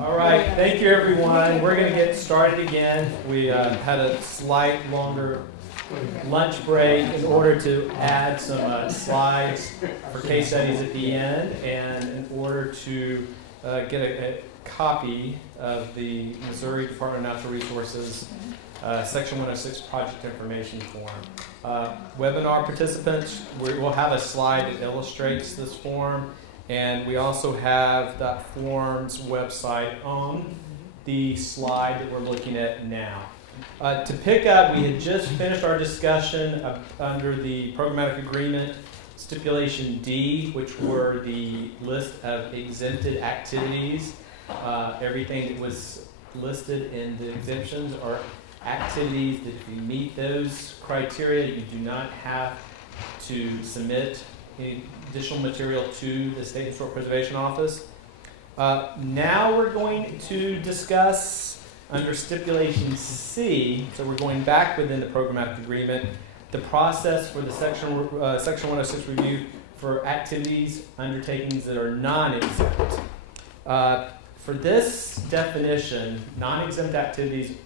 All right, thank you everyone. We're going to get started again. We had a slight longer lunch break in order to add some slides for case studies at the end, and in order to get a copy of the Missouri Department of Natural Resources Section 106 project information form. Webinar participants, we'll have a slide that illustrates this form, and we also have that form's website on the slide that we're looking at now. To pick up, we had just finished our discussion under the programmatic agreement stipulation D, which were the list of exempted activities. Everything that was listed in the exemptions are activities that if you meet those criteria, you do not have to submit any additional material to the State Historic Preservation Office. Now we're going to discuss under stipulation C, so we're going back within the programmatic agreement, the process for the Section 106 review for activities, undertakings that are non-exempt. For this definition, non-exempt activities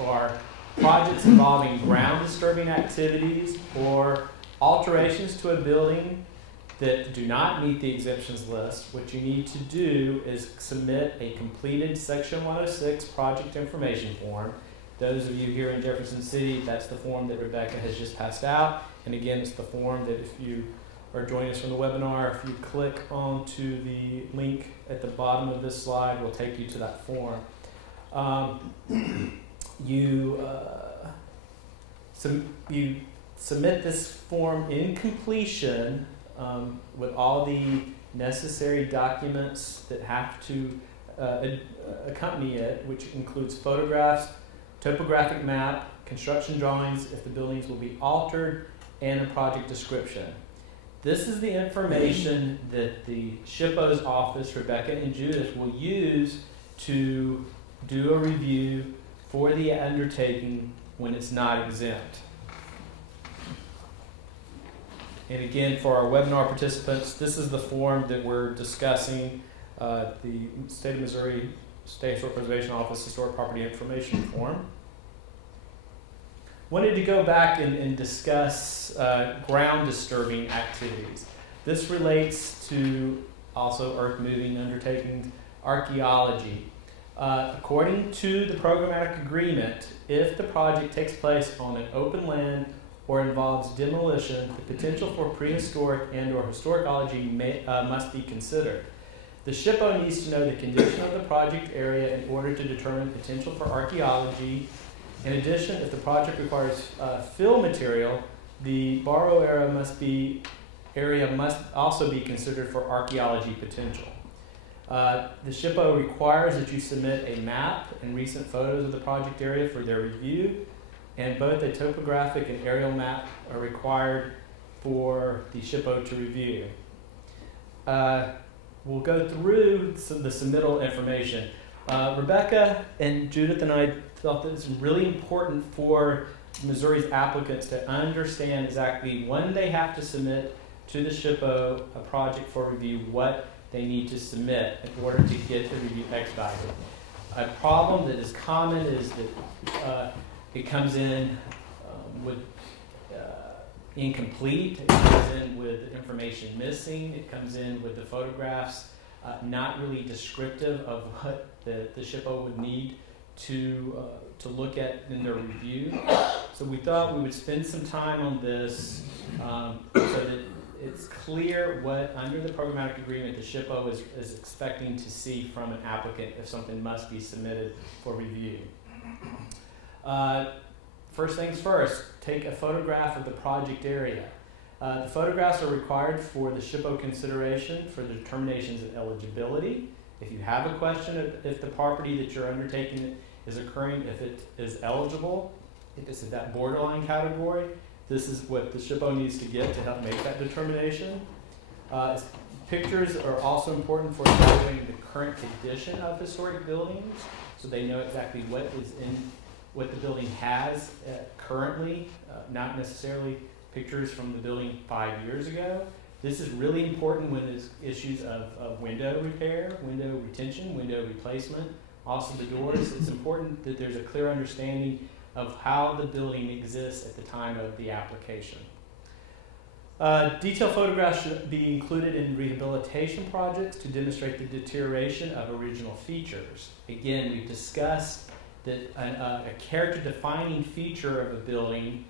are projects involving ground disturbing activities or alterations to a building that do not meet the exemptions list. What you need to do is submit a completed Section 106 project information form. Those of you here in Jefferson City, that's the form that Rebecca has just passed out. And again, it's the form that if you are joining us from the webinar, if you click onto the link at the bottom of this slide, will take you to that form. You submit this form in completion with all the necessary documents that have to accompany it, which includes photographs, topographic map, construction drawings if the buildings will be altered, and a project description. This is the information that the SHPO's office, Rebecca and Judith, will use to do a review for the undertaking when it's not exempt. And again, for our webinar participants, this is the form that we're discussing, the State of Missouri State Historic Preservation Office Historic Property Information Form. Wanted to go back and discuss ground disturbing activities. This relates to also earth moving undertakings, archaeology. According to the programmatic agreement, if the project takes place on an open land or involves demolition, the potential for prehistoric and or historicology must be considered. The SHPO needs to know the condition of the project area in order to determine potential for archaeology. In addition, if the project requires fill material, the borrow area must also be considered for archaeology potential. The SHPO requires that you submit a map and recent photos of the project area for their review, and both a topographic and aerial map are required for the SHPO to review. We'll go through the submittal information. Rebecca and Judith and I felt that it's really important for Missouri's applicants to understand exactly when they have to submit to the SHPO a project for review, what they need to submit in order to get the review expedited. A problem that is common is that it comes in with incomplete, it comes in with information missing, it comes in with the photographs not really descriptive of what the SHPO would need to look at in their review. So we thought we would spend some time on this so that it's clear what, under the programmatic agreement, the SHPO is expecting to see from an applicant if something must be submitted for review. First things first, take a photograph of the project area. The photographs are required for the SHPO consideration for the determinations of eligibility. If you have a question if the property that you're undertaking is occurring, if it is eligible, if it's in that borderline category, this is what the SHPO needs to get to help make that determination. Pictures are also important for evaluating the current condition of historic buildings, so they know exactly what the building has currently, not necessarily pictures from the building 5 years ago. This is really important when there's issues of window repair, window retention, window replacement, also the doors. It's important that there's a clear understanding of how the building exists at the time of the application. Detailed photographs should be included in rehabilitation projects to demonstrate the deterioration of original features. Again, we've discussed that a character-defining feature of a building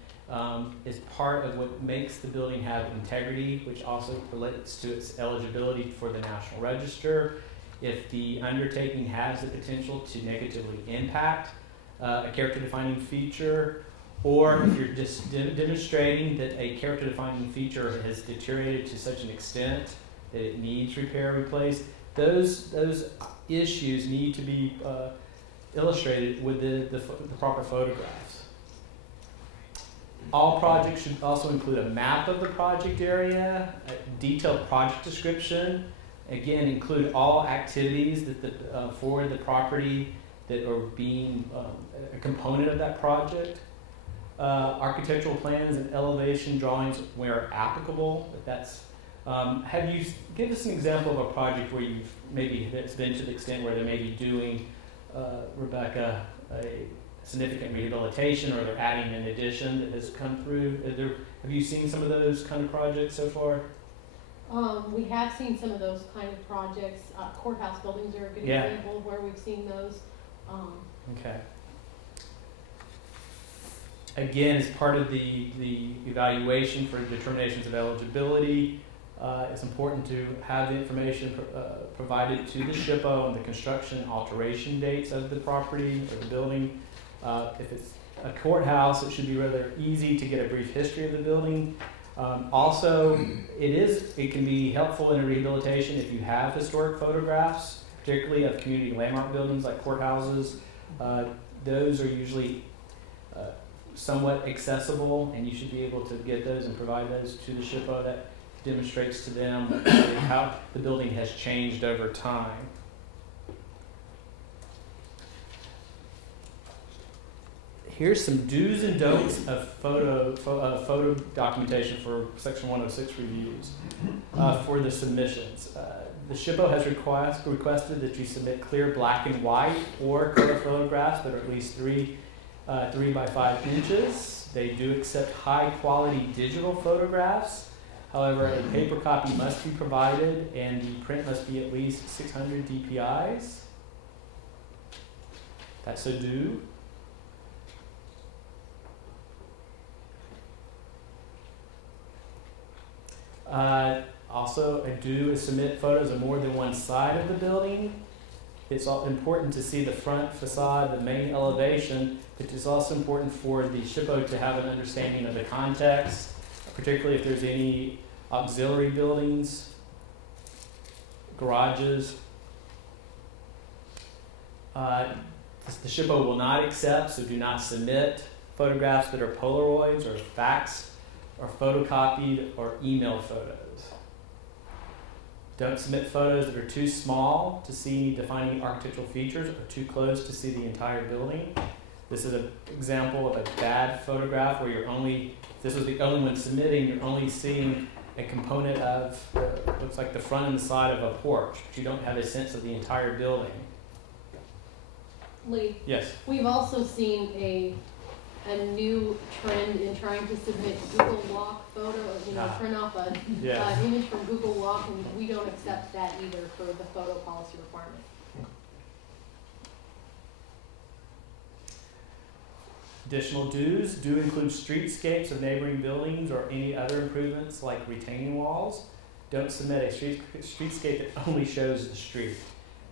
is part of what makes the building have integrity, which also relates to its eligibility for the National Register. If the undertaking has the potential to negatively impact a character-defining feature, or if you're just demonstrating that a character-defining feature has deteriorated to such an extent that it needs repair or replace, those issues need to be illustrated with the proper photographs. All projects should also include a map of the project area, a detailed project description. Again, include all activities that for the property that are being a component of that project. Architectural plans and elevation drawings where applicable. Give us an example of a project where you've maybe it's been to the extent where they may be doing, Rebecca, a significant rehabilitation, or they're adding an addition that has come through. Have you seen some of those kind of projects so far? We have seen some of those kind of projects. Courthouse buildings are a good example of where we've seen those. Okay. Again, as part of the evaluation for determinations of eligibility, it's important to have the information provided to the SHPO on the construction alteration dates of the property or the building. If it's a courthouse, it should be rather easy to get a brief history of the building. Also, it can be helpful in a rehabilitation if you have historic photographs, particularly of community landmark buildings like courthouses. Those are usually somewhat accessible, and you should be able to get those and provide those to the SHPO. That demonstrates to them how the building has changed over time. Here's some do's and don'ts of photo documentation for Section 106 reviews for the submissions. The SHPO has requested that you submit clear black and white or color photographs that are at least 3 by 5 inches. They do accept high quality digital photographs. However, a paper copy must be provided and the print must be at least 600 DPIs. That's a do. Also, a do is submit photos of more than one side of the building. It's important to see the front facade, the main elevation, but it's also important for the SHPO to have an understanding of the context, particularly if there's any auxiliary buildings, garages. The SHPO will not accept, so do not submit photographs that are Polaroids or faxed or photocopied or email photos. Don't submit photos that are too small to see any defining architectural features or too close to see the entire building. This is an example of a bad photograph where this was the only one submitting, you're only seeing a component of, looks like the front and the side of a porch, but you don't have a sense of the entire building. Lee? Yes? We've also seen a new trend in trying to submit Google Walk photo, print off an image from Google Walk, and we don't accept that either for the photo policy requirement. Additional do's do include streetscapes of neighboring buildings or any other improvements like retaining walls. Don't submit a streetscape that only shows the street.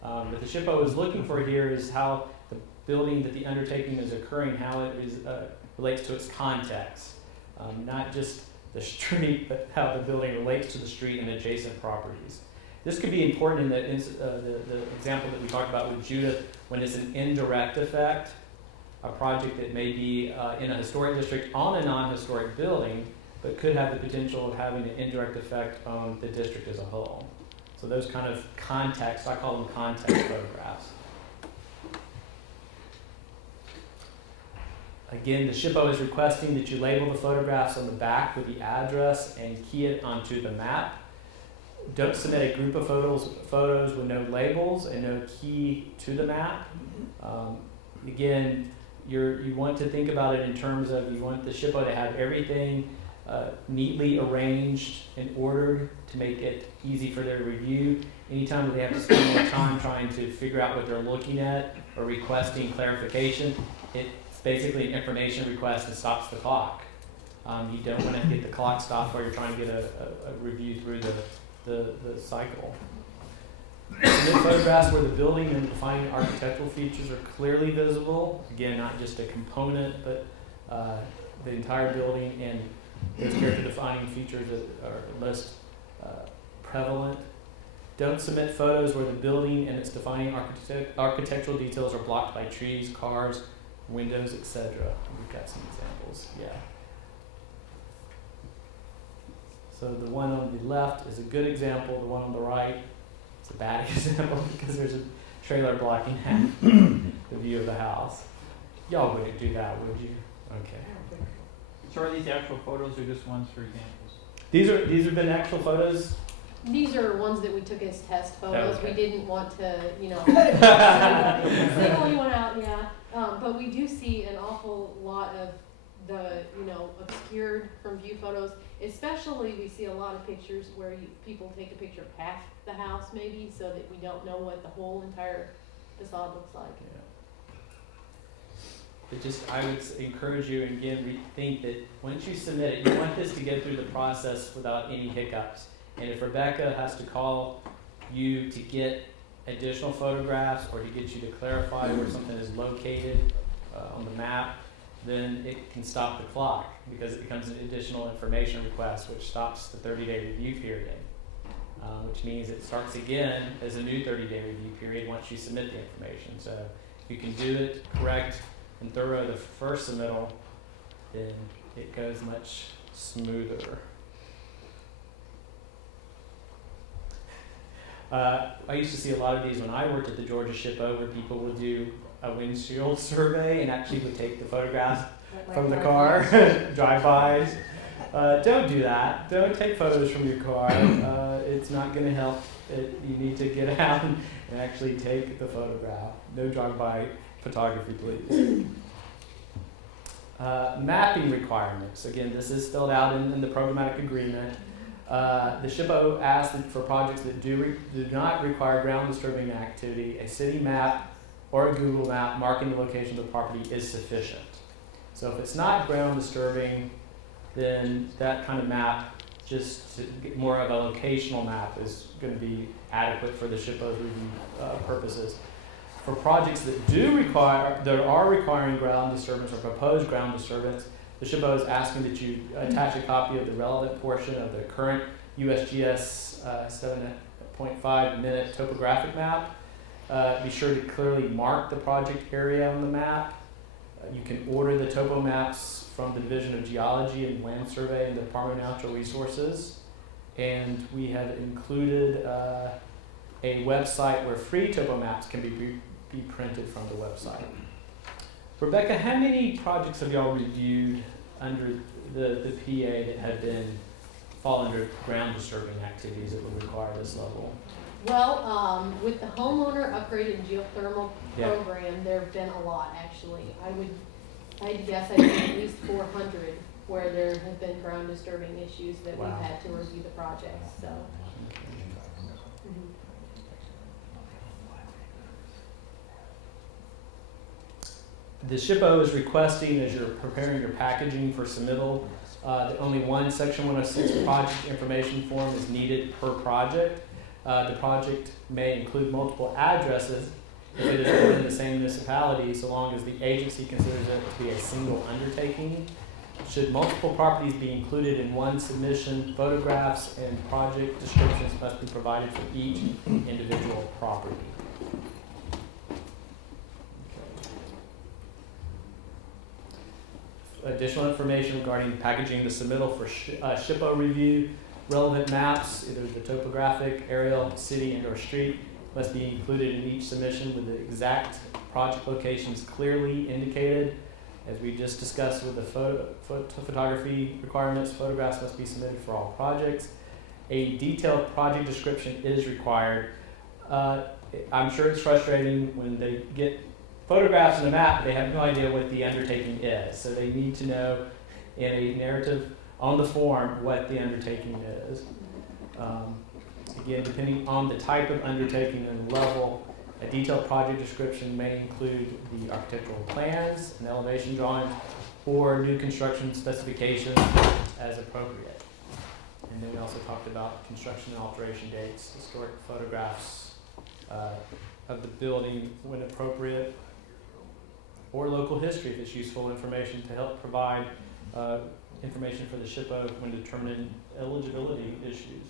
What the SHPO is looking for here is how the building that the undertaking is occurring, how it is, relates to its context. Not just the street, but how the building relates to the street and adjacent properties. This could be important in the example that we talked about with Judith, when it's an indirect effect, a project that may be in a historic district on a non-historic building, but could have the potential of having an indirect effect on the district as a whole. So those kind of context, I call them context photographs. Again, the SHPO is requesting that you label the photographs on the back with the address and key it onto the map. Don't submit a group of photos with no labels and no key to the map. Again, you want to think about it in terms of you want the SHPO to have everything neatly arranged and ordered to make it easy for their review. Anytime they have to spend more time trying to figure out what they're looking at or requesting clarification, it's basically an information request that stops the clock. You don't want to get the clock stopped while you're trying to get a review through the cycle. Submit photographs where the building and defining architectural features are clearly visible. Again, not just a component, but the entire building and those character defining features that are most prevalent. Don't submit photos where the building and its defining architectural details are blocked by trees, cars, windows, etc. We've got some examples, yeah. So the one on the left is a good example. The one on the right is a bad example because there's a trailer blocking half the view of the house. Y'all wouldn't do that, would you? Okay. So are these actual photos or just ones for examples? These have been actual photos. These are ones that we took as test photos. Okay. We didn't want to, single you one out, yeah. But we do see an awful lot of the, obscured from view photos. Especially, we see a lot of pictures where people take a picture of half the house, maybe, so that we don't know what the whole entire facade looks like. Yeah. I would encourage you, and again, think that once you submit it, you want this to get through the process without any hiccups. And if Rebecca has to call you to get additional photographs or to get you to clarify where something is located on the map, then it can stop the clock because it becomes an additional information request, which stops the 30-day review period, which means it starts again as a new 30-day review period once you submit the information. So if you can do it correct and thorough the first submittal, then it goes much smoother. I used to see a lot of these when I worked at the Georgia SHPO, where people would do a windshield survey and actually would take the photographs from the car, drive-bys. Don't do that. Don't take photos from your car. It's not going to help. You need to get out and actually take the photograph. No drive-by photography, please. Mapping requirements. Again, this is spelled out in the programmatic agreement. The SHPO asks that for projects that do not require ground disturbing activity, a city map or a Google map marking the location of the property is sufficient. So if it's not ground disturbing, then that kind of map, just to get more of a locational map, is going to be adequate for the SHPO's review purposes. For projects that are requiring ground disturbance or proposed ground disturbance, the SHPO is asking that you attach a copy of the relevant portion of the current USGS 7.5 minute topographic map. Be sure to clearly mark the project area on the map. You can order the topo maps from the Division of Geology and Land Survey in the Department of Natural Resources. And we have included a website where free topo maps can be printed from the website. Rebecca, how many projects have y'all reviewed under the PA that fall under ground disturbing activities that would require this level? Well, with the homeowner upgrade and geothermal program, there have been a lot actually. I'd guess I'd say at least 400 where there have been ground disturbing issues that we've had to review the projects. So. The SHPO is requesting, as you're preparing your packaging for submittal, that only one Section 106 project information form is needed per project. The project may include multiple addresses if it is within the same municipality, so long as the agency considers it to be a single undertaking. Should multiple properties be included in one submission, photographs and project descriptions must be provided for each individual property. Additional information regarding packaging the submittal for SHPO review. Relevant maps, either the topographic, aerial, city, and/or street, must be included in each submission with the exact project locations clearly indicated. As we just discussed with the photography requirements, photographs must be submitted for all projects. a detailed project description is required. I'm sure it's frustrating when they get photographs and a map, they have no idea what the undertaking is. So they need to know in a narrative on the form what the undertaking is. Again, depending on the type of undertaking and level, a detailed project description may include the architectural plans and elevation drawings or new construction specifications as appropriate. And then we also talked about construction and alteration dates, historic photographs of the building when appropriate, or local history if it's useful information to help provide information for the SHPO when determining eligibility issues.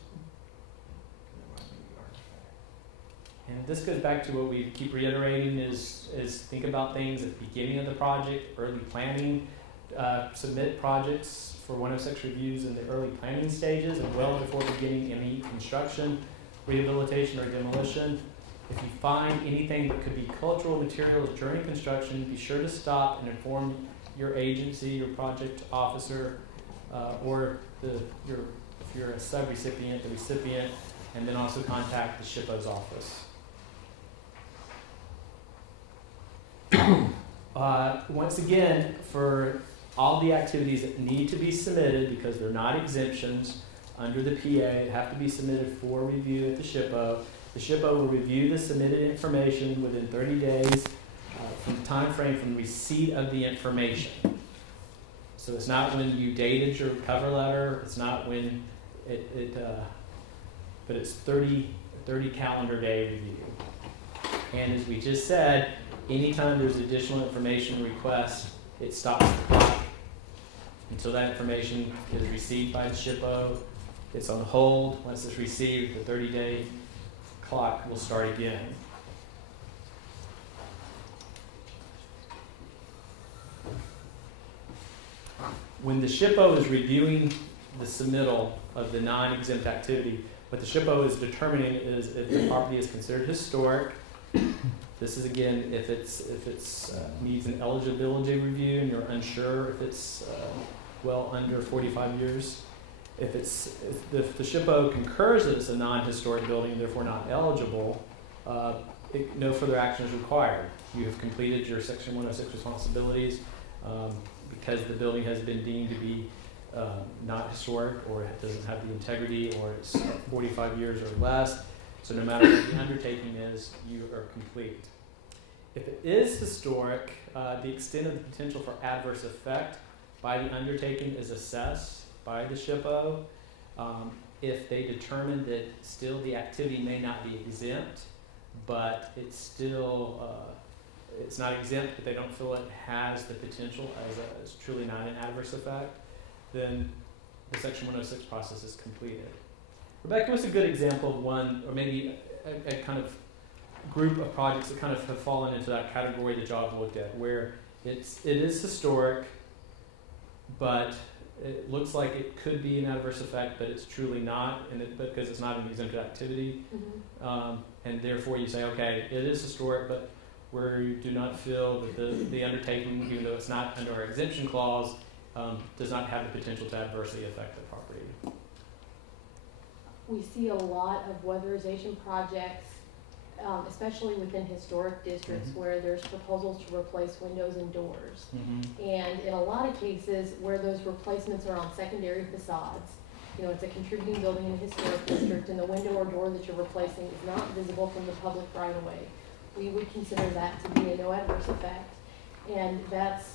And this goes back to what we keep reiterating is think about things at the beginning of the project, early planning, submit projects for 106 reviews in the early planning stages and well before beginning any construction, rehabilitation, or demolition. If you find anything that could be cultural materials during construction, be sure to stop and inform your agency, your project officer, or if you're a sub-recipient, the recipient, and then also contact the SHPO's office. Once again, for all the activities that need to be submitted, because they're not exemptions under the PA, have to be submitted for review at the SHPO. The SHPO will review the submitted information within 30 days from the time frame from receipt of the information. So it's not when you dated your cover letter, it's not when but it's 30 calendar day review. And as we just said, anytime there's additional information request, it stops the clock until that information is received by the SHPO. It's on hold. Once it's received, the 30-day clock will start again. When the SHPO is reviewing the submittal of the non-exempt activity, what the SHPO is determining is if the property is considered historic. This is again if it's needs an eligibility review and you're unsure if it's well under 45 years. If the SHPO concurs that it's a non-historic building, therefore not eligible, no further action is required. You have completed your Section 106 responsibilities because the building has been deemed to be not historic, or it doesn't have the integrity, or it's 45 years or less. So no matter what the undertaking is, you are complete. If it is historic, the extent of the potential for adverse effect by the undertaking is assessed by the SHPO. If they determine that still the activity may not be exempt, but it's still it's not exempt, but they don't feel it has the potential as truly not an adverse effect, then the Section 106 process is completed. Rebecca was a good example of one, or maybe a kind of group of projects that kind of have fallen into that category that y'all have looked at, where it is historic, but it looks like it could be an adverse effect, but it's truly not, because it's not an exempted activity. Mm-hmm. And therefore you say, okay, it is historic, but where you do not feel that the undertaking, even though it's not under our exemption clause, does not have the potential to adversely affect the property. We see a lot of weatherization projects, especially within historic districts, mm-hmm. where there's proposals to replace windows and doors. Mm-hmm. And in a lot of cases where those replacements are on secondary facades, it's a contributing building in a historic district, and the window or door that you're replacing is not visible from the public right away. We would consider that to be a no adverse effect. And that's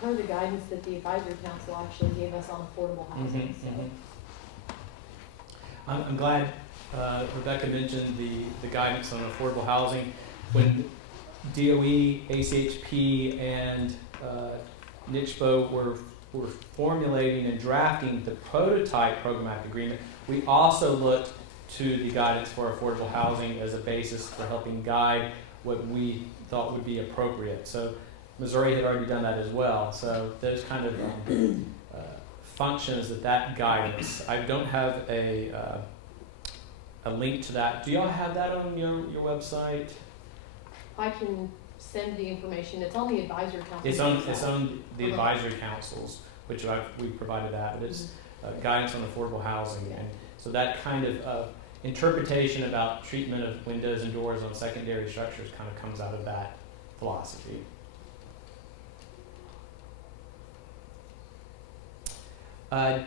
part of the guidance that the advisory council actually gave us on affordable housing. Mm-hmm. So. I'm glad Rebecca mentioned the guidance on affordable housing. When DOE, ACHP, and NICHPO were formulating and drafting the prototype programmatic agreement, we also looked to the guidance for affordable housing as a basis for helping guide what we thought would be appropriate. So Missouri had already done that as well. So those kind of functions that guidance. I don't have a link to that. Do y'all have that on your website? I can send the information. It's on the advisory council. It's on the advisory councils, which we provided that. But it's guidance on affordable housing. And So that kind of interpretation about treatment of windows and doors on secondary structures kind of comes out of that philosophy.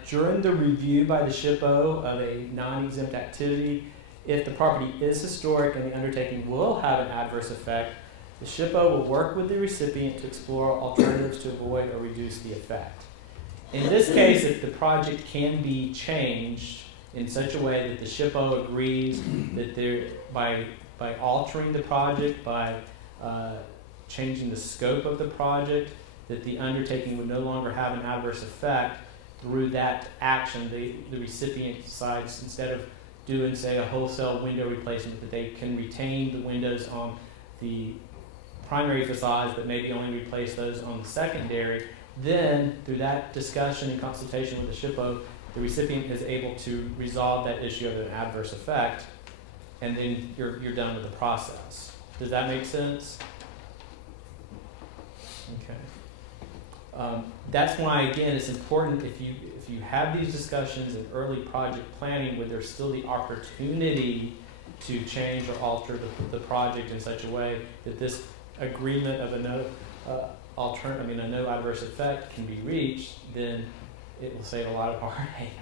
During the review by the SHPO of a non-exempt activity, if the property is historic and the undertaking will have an adverse effect, the SHPO will work with the recipient to explore alternatives to avoid or reduce the effect. In this case, if the project can be changed in such a way that the SHPO agrees that by altering the project, by changing the scope of the project, that the undertaking would no longer have an adverse effect, through that action, the recipient decides, instead of doing, say, a wholesale window replacement, that they can retain the windows on the primary facades, but maybe only replace those on the secondary. Then, through that discussion and consultation with the SHPO, the recipient is able to resolve that issue of an adverse effect, and then you're done with the process. Does that make sense? Okay. That's why, again, it's important if you have these discussions in early project planning where there's still the opportunity to change or alter the project in such a way that this agreement of a no adverse effect can be reached, then it will save a lot of heartache.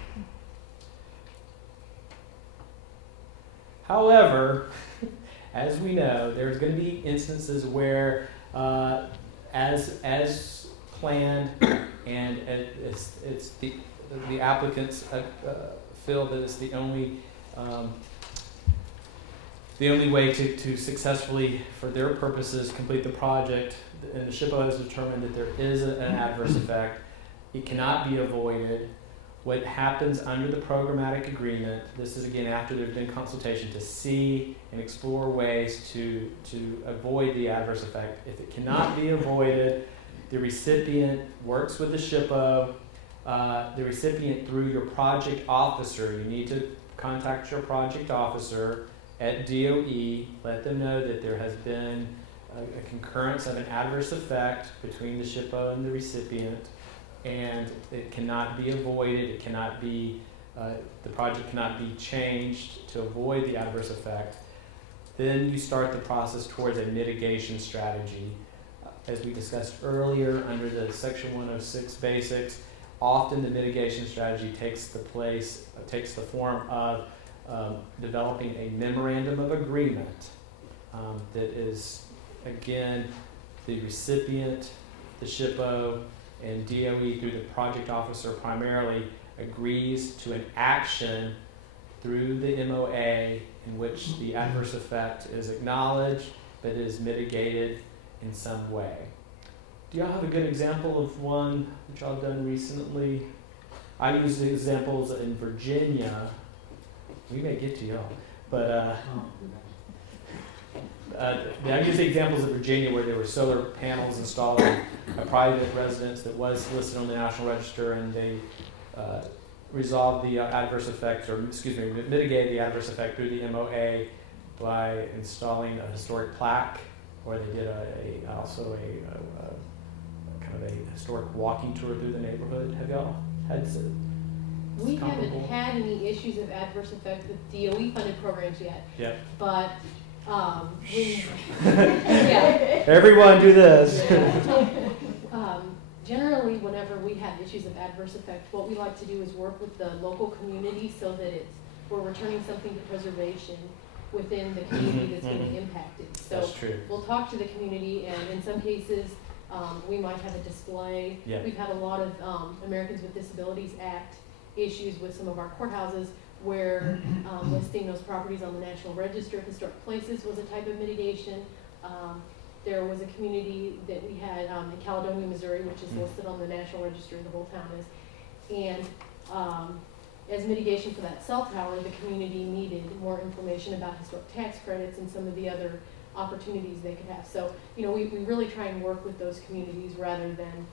However, as we know, there's going to be instances where, as planned, and it's the applicants feel that it's the only way to successfully, for their purposes, complete the project, and the SHPO has determined that there is an adverse effect. It cannot be avoided. What happens under the programmatic agreement, this is again after there's been consultation, to see and explore ways to avoid the adverse effect. If it cannot be avoided, the recipient works with the SHPO. The recipient, through your project officer, you need to contact your project officer at DOE, let them know that there has been a concurrence of an adverse effect between the SHPO and the recipient, and it cannot be avoided, it cannot be, the project cannot be changed to avoid the adverse effect. Then you start the process towards a mitigation strategy. As we discussed earlier, under the Section 106 basics, often the mitigation strategy takes the form of developing a memorandum of agreement that is, again, the recipient, the SHPO, and DOE through the project officer primarily agrees to an action through the MOA in which the adverse effect is acknowledged but is mitigated in some way. Do y'all have a good example of one that y'all done recently? I use the examples in Virginia. We may get to y'all, but I use the examples of Virginia where there were solar panels installed in a private residence that was listed on the National Register, and they resolved the adverse effect, or mitigated the adverse effect through the MOA by installing a historic plaque, or they did also a kind of a historic walking tour through the neighborhood. Have y'all had We haven't had any issues of adverse effect with DOE funded programs yet. Yeah. But everyone do this. Generally, whenever we have issues of adverse effect, what we like to do is work with the local community so that we're returning something to preservation within the community that's being impacted. So that's true. We'll talk to the community, and in some cases, we might have a display. Yeah. We've had a lot of Americans with Disabilities Act issues with some of our courthouses where listing those properties on the National Register of Historic Places was a type of mitigation. There was a community that we had in Caledonia, Missouri, which is listed on the National Register, the whole town is. And as mitigation for that cell tower, the community needed more information about historic tax credits and some of the other opportunities they could have. So, we really try and work with those communities rather than,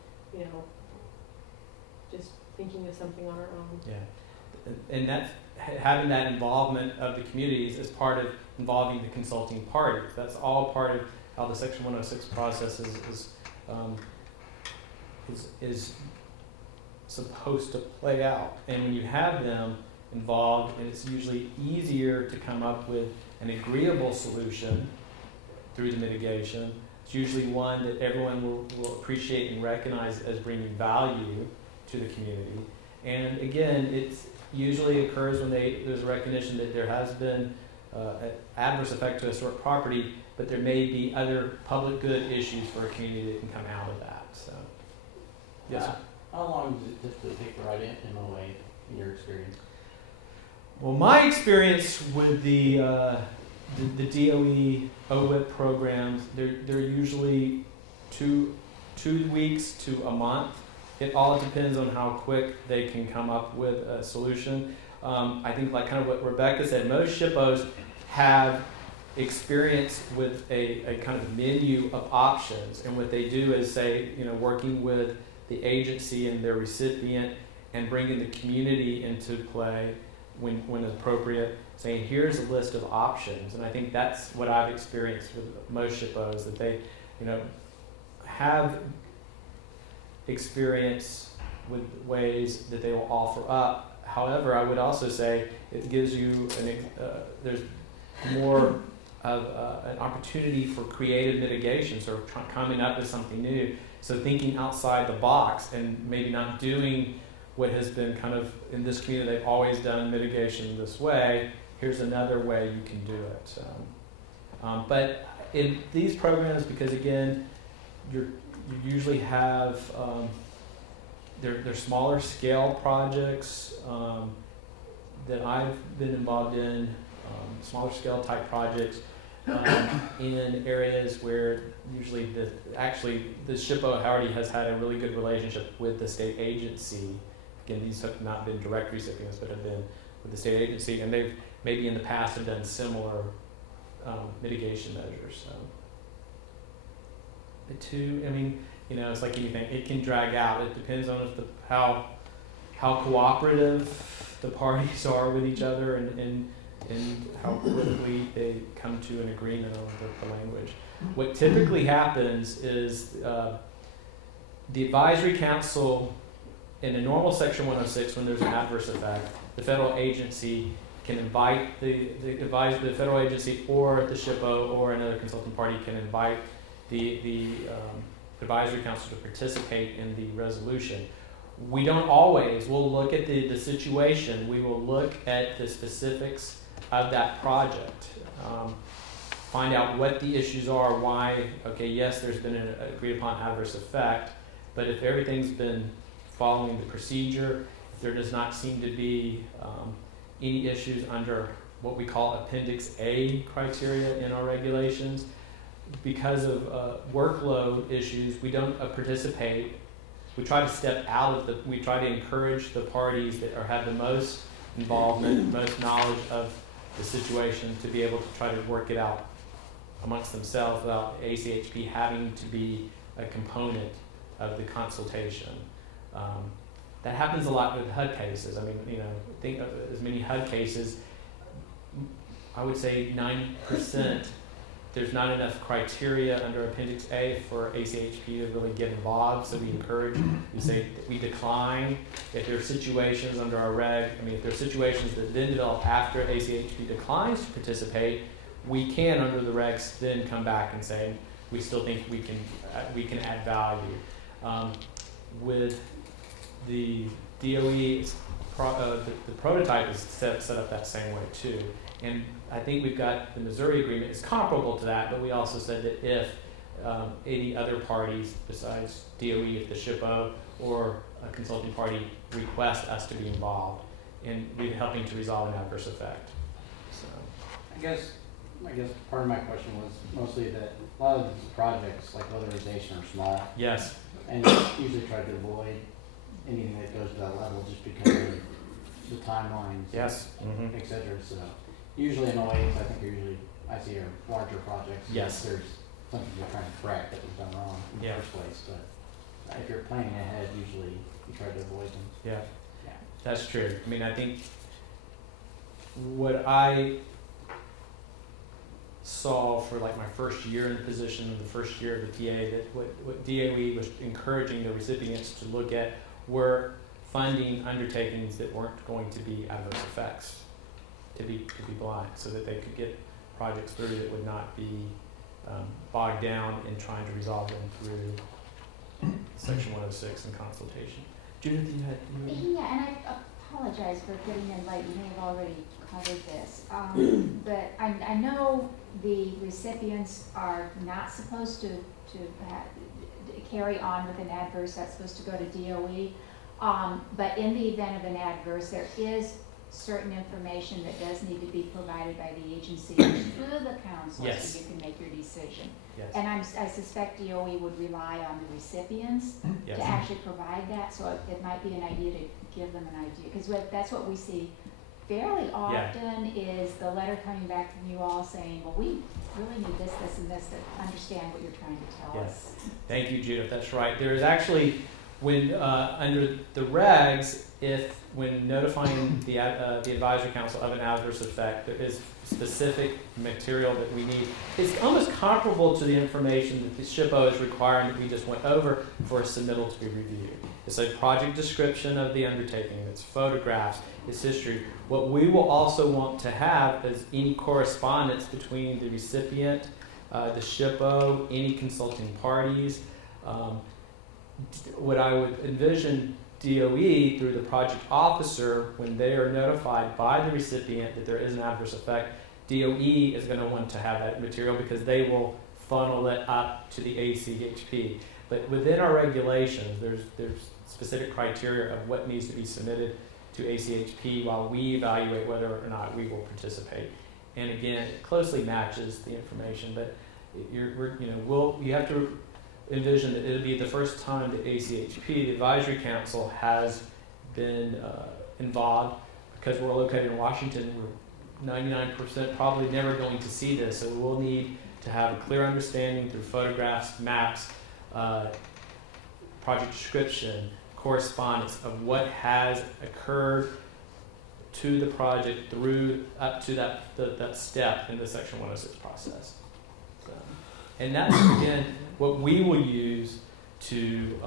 just thinking of something on our own. Yeah, and that's having that involvement of the communities as part of involving the consulting parties. That's all part of how the Section 106 process is supposed to play out. And when you have them, involved, and it's usually easier to come up with an agreeable solution through the mitigation. It's usually one that everyone will appreciate and recognize as bringing value to the community. And again, it usually occurs when there's a recognition that there has been an adverse effect to a historic property, but there may be other public good issues for a community that can come out of that. So, yes. How long does it typically take to write an MOA in your experience? Well, my experience with the DOE OWIP programs, they're usually two weeks to a month. It all depends on how quick they can come up with a solution. I think, like kind of what Rebecca said, most SHPOs have experience with a kind of menu of options, and what they do is say, working with the agency and their recipient and bringing the community into play when appropriate, saying here's a list of options. And I think that's what I've experienced with most SHPOs, that they have experience with ways that they will offer up. However, I would also say it gives you there's more of an opportunity for creative mitigation, so coming up with something new. So thinking outside the box and maybe not doing what has been kind of in this community, they've always done mitigation this way. Here's another way you can do it. But in these programs, because again, you usually have they're smaller scale projects that I've been involved in, smaller scale type projects in areas where usually the SHPO already has had a really good relationship with the state agency. Again, these have not been direct recipients, but have been with the state agency, and they've maybe in the past have done similar mitigation measures. So, but too, I mean, it's like anything; it can drag out. It depends on how cooperative the parties are with each other, and how quickly they come to an agreement on the language. What typically happens is the advisory council, in a normal Section 106, when there's an adverse effect, the federal agency can invite the federal agency or the SHPO or another consulting party can invite the advisory council to participate in the resolution. We don't always. We'll look at the situation. We will look at the specifics of that project. Find out what the issues are, why, okay, yes, there's been an agreed upon adverse effect, but if everything's been following the procedure, if there does not seem to be any issues under what we call Appendix A criteria in our regulations, because of workload issues, we don't participate. We try to step out of we try to encourage the parties that have the most involvement, most knowledge of the situation to be able to try to work it out amongst themselves without ACHP having to be a component of the consultation. That happens a lot with HUD cases. I mean, think of as many HUD cases, I would say 90%, there's not enough criteria under Appendix A for ACHP to really get involved, so we encourage, we say that we decline. If there are situations under our reg, if there are situations that then develop after ACHP declines to participate, we can, under the regs, then come back and say, we still think we can add value. With the DOE, the prototype is set up that same way too. And I think we've got the Missouri agreement is comparable to that, but we also said that if any other parties besides DOE, if the SHPO or a consulting party request us to be involved in helping to resolve an adverse effect. So, I guess part of my question was mostly that a lot of these projects, like weatherization, are small. yes. And you usually try to avoid anything that goes to that level just because of the timelines, Yes. Mm-hmm. et cetera. So usually in OAs, I think I see are larger projects. Yes. There's something you're trying to correct that was done wrong in the first place. But if you're planning ahead, usually you try to avoid them. Yeah. Yeah. That's true. I think what I saw for like my first year in the position, or the first year of the PA, that what DOE was encouraging the recipients to look at were funding undertakings that weren't going to be adverse effects, to be blind, so that they could get projects through that would not be bogged down in trying to resolve them through Section 106 and consultation. Judith, you had? Yeah, and I apologize for getting in late. You may have already covered this. But I know the recipients are not supposed to carry on with an adverse. That's supposed to go to DOE. But in the event of an adverse, there is certain information that does need to be provided by the agency to the council, yes, so you can make your decision. Yes. And I suspect DOE would rely on the recipients, yes, to actually provide that, so it might be an idea to give them an idea, because that's what we see fairly often, is the letter coming back from you all saying, well, we really need this, this, and this to understand what you're trying to tell us. Thank you, Judith. That's right. There is actually, when under the regs, when notifying the advisory council of an adverse effect, there is specific material that we need. It's almost comparable to the information that the SHPO is requiring that we just went over for a submittal to be reviewed. It's a project description of the undertaking, it's photographs, it's history. What we will also want to have is any correspondence between the recipient, the SHPO, any consulting parties. What I would envision DOE, through the project officer, when they are notified by the recipient that there is an adverse effect, DOE is going to want to have that material because they will funnel it up to the ACHP. But within our regulations, there's specific criteria of what needs to be submitted to ACHP while we evaluate whether or not we will participate. And again, it closely matches the information, but you have to envision that it'll be the first time that ACHP, the advisory council, has been involved, because we're located in Washington. We're 99% probably never going to see this, so we'll need to have a clear understanding through photographs, maps, project description, correspondence of what has occurred to the project through up to that step in the Section 106 process. So, and that's, again, what we will use to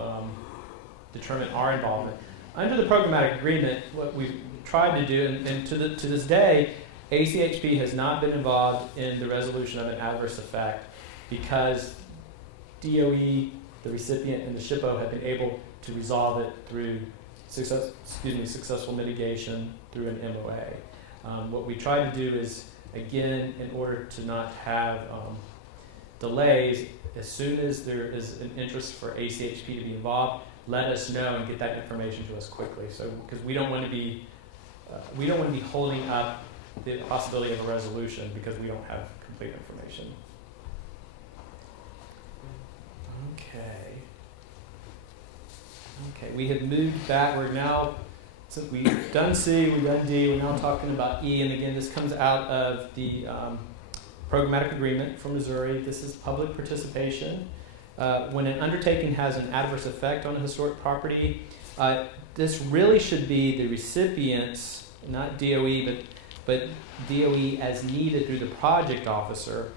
determine our involvement. Under the programmatic agreement, what we've tried to do, and to this day, ACHP has not been involved in the resolution of an adverse effect because DOE, the recipient, and the SHPO have been able to resolve it through successful mitigation through an MOA. What we try to do is, again, in order to not have delays, as soon as there is an interest for ACHP to be involved, let us know and get that information to us quickly. So, because we don't want to be holding up the possibility of a resolution because we don't have complete information. Okay, we have moved back. We're now, since we've done C, we've done D, we're now talking about E. And again, this comes out of the programmatic agreement for Missouri. This is public participation. When an undertaking has an adverse effect on a historic property, this really should be the recipients, not DOE, but DOE as needed through the project officer.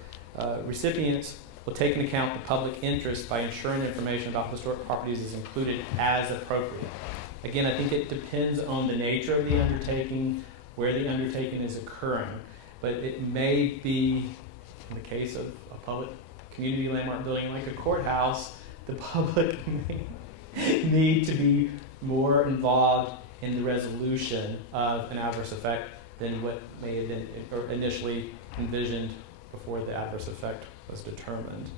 Recipients will take into account the public interest by ensuring information about historic properties is included as appropriate. Again, I think it depends on the nature of the undertaking, where the undertaking is occurring, but it may be, in the case of a public community landmark building like a courthouse, the public may need to be more involved in the resolution of an adverse effect than what may have been initially envisioned before the adverse effect was determined.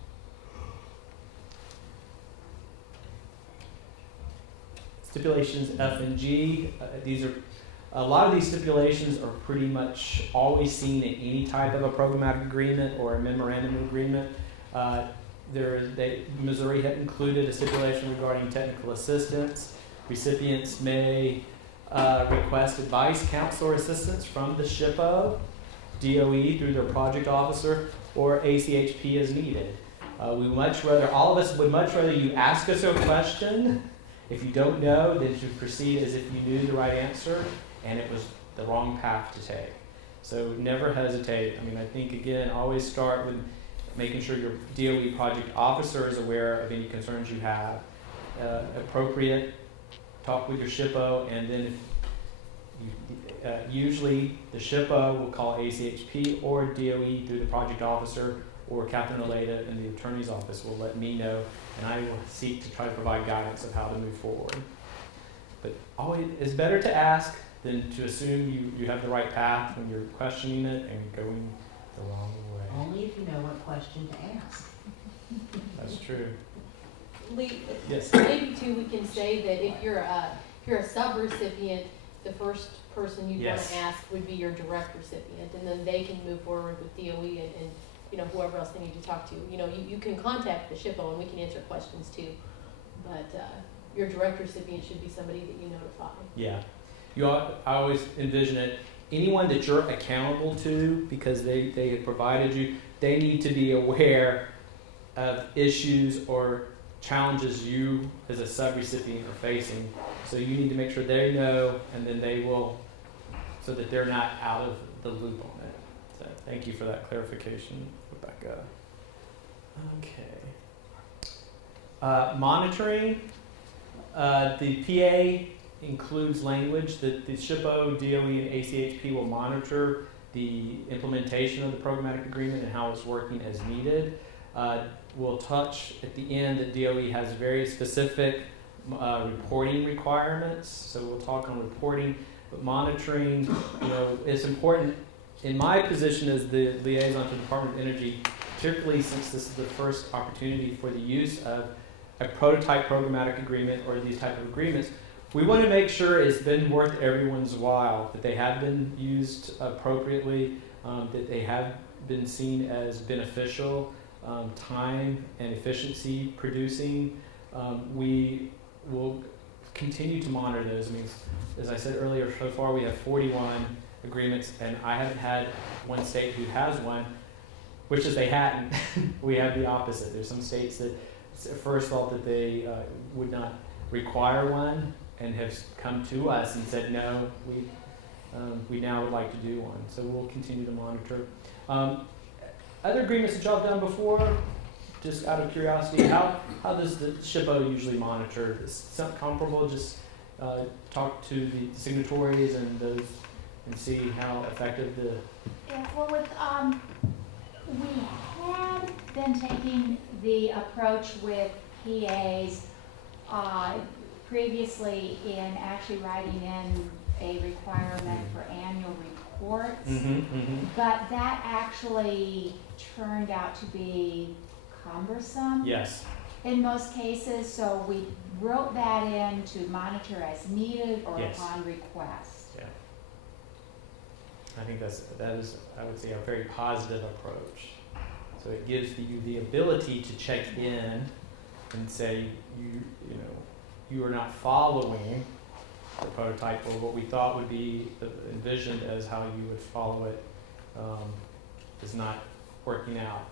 Stipulations F and G, a lot of these stipulations are pretty much always seen in any type of a programmatic agreement or a memorandum of agreement. Missouri had included a stipulation regarding technical assistance. Recipients may request advice, counsel, or assistance from the SHPO, DOE through their project officer, or ACHP as needed. All of us would much rather you ask us a question. If you don't know, then you proceed as if you knew the right answer and it was the wrong path to take. So never hesitate. I mean, I think, again, always start with making sure your DOE project officer is aware of any concerns you have. Appropriate talk with your SHPO, and then if usually the SHPO will call ACHP or DOE through the project officer, or Catherine Aleda in the attorney's office will let me know, and I will seek to try to provide guidance of how to move forward. But always, it's better to ask than to assume you have the right path when you're questioning it and going the wrong way. Only if you know what question to ask. That's true. Lee, Yes. maybe too, we can say that if you're a sub-recipient, the first person you'd want Yes. to ask would be your direct recipient, and then they can move forward with DOE and you know, whoever else they need to talk to. You know, you can contact the SHPO and we can answer questions too, but your direct recipient should be somebody that you notify. Yeah. I always envision it, anyone that you're accountable to, because they have provided you, they need to be aware of issues or challenges you as a subrecipient are facing. So you need to make sure they know, and then they will, so that they're not out of the loop on it. So thank you for that clarification, Rebecca. Okay. Monitoring. The PA includes language that the SHPO, DOE, and ACHP will monitor the implementation of the programmatic agreement and how it's working as needed. We'll touch at the end that DOE has very specific reporting requirements, so we'll talk on reporting, but monitoring, you know, it's important. In my position as the liaison to the Department of Energy, particularly since this is the first opportunity for the use of a prototype programmatic agreement or these type of agreements, we want to make sure it's been worth everyone's while, that they have been used appropriately, that they have been seen as beneficial, time and efficiency producing. We will continue to monitor those. I mean, as I said earlier, so far we have 41 agreements, and I haven't had one state who has one, which is they hadn't. We have the opposite. There's some states that at first thought that they would not require one and have come to us and said, no, we now would like to do one. So we'll continue to monitor. Other agreements that y'all have done before, just out of curiosity, how does the SHPO usually monitor? Is something comparable? Just talk to the signatories and those and see how effective the... Yeah, well, we had been taking the approach with PAs previously in actually writing in a requirement for annual reports, but that actually turned out to be cumbersome. Yes. In most cases, so we wrote that in to monitor as needed or Yes. upon request. Yeah. I think that is, I would say, a very positive approach. So it gives you the ability to check in and say, you are not following the prototype, or what we thought would be envisioned as how you would follow it is not working out.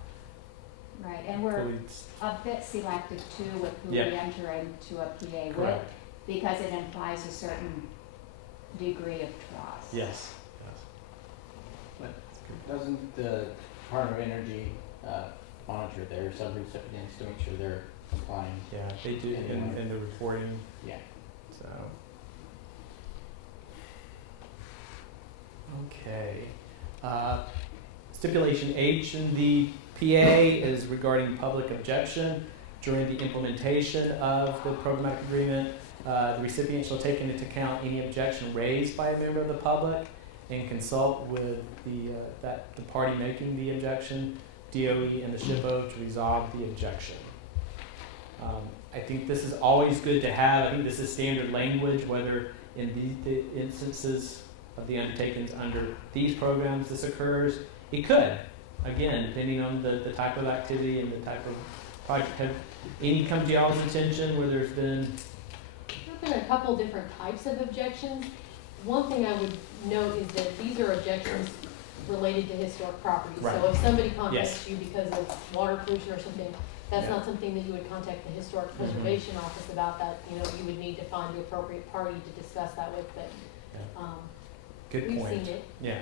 Right, and we're a bit selective too with who we enter into a PA with, because it implies a certain degree of trust. Yes. But doesn't the Department of Energy monitor their sub-recipients to make sure they're complying? Yeah, they do in the reporting. Yeah. So. Okay. Stipulation H in the PA is regarding public objection during the implementation of the programmatic agreement. The recipient shall take into account any objection raised by a member of the public and consult with the party making the objection, DOE and the SHPO, to resolve the objection. I think this is always good to have. I think this is standard language, whether in the instances of the undertakings under these programs this occurs. It could, again, depending on the type of activity and the type of project. Have any come to y'all's attention where there's been? There have been a couple different types of objections. One thing I would note is that these are objections related to historic properties. Right. So if somebody contacts you because of water pollution or something, that's not something that you would contact the Historic Preservation Office about. That you would need to find the appropriate party to discuss that with. But Good we've point. seen it. Yeah.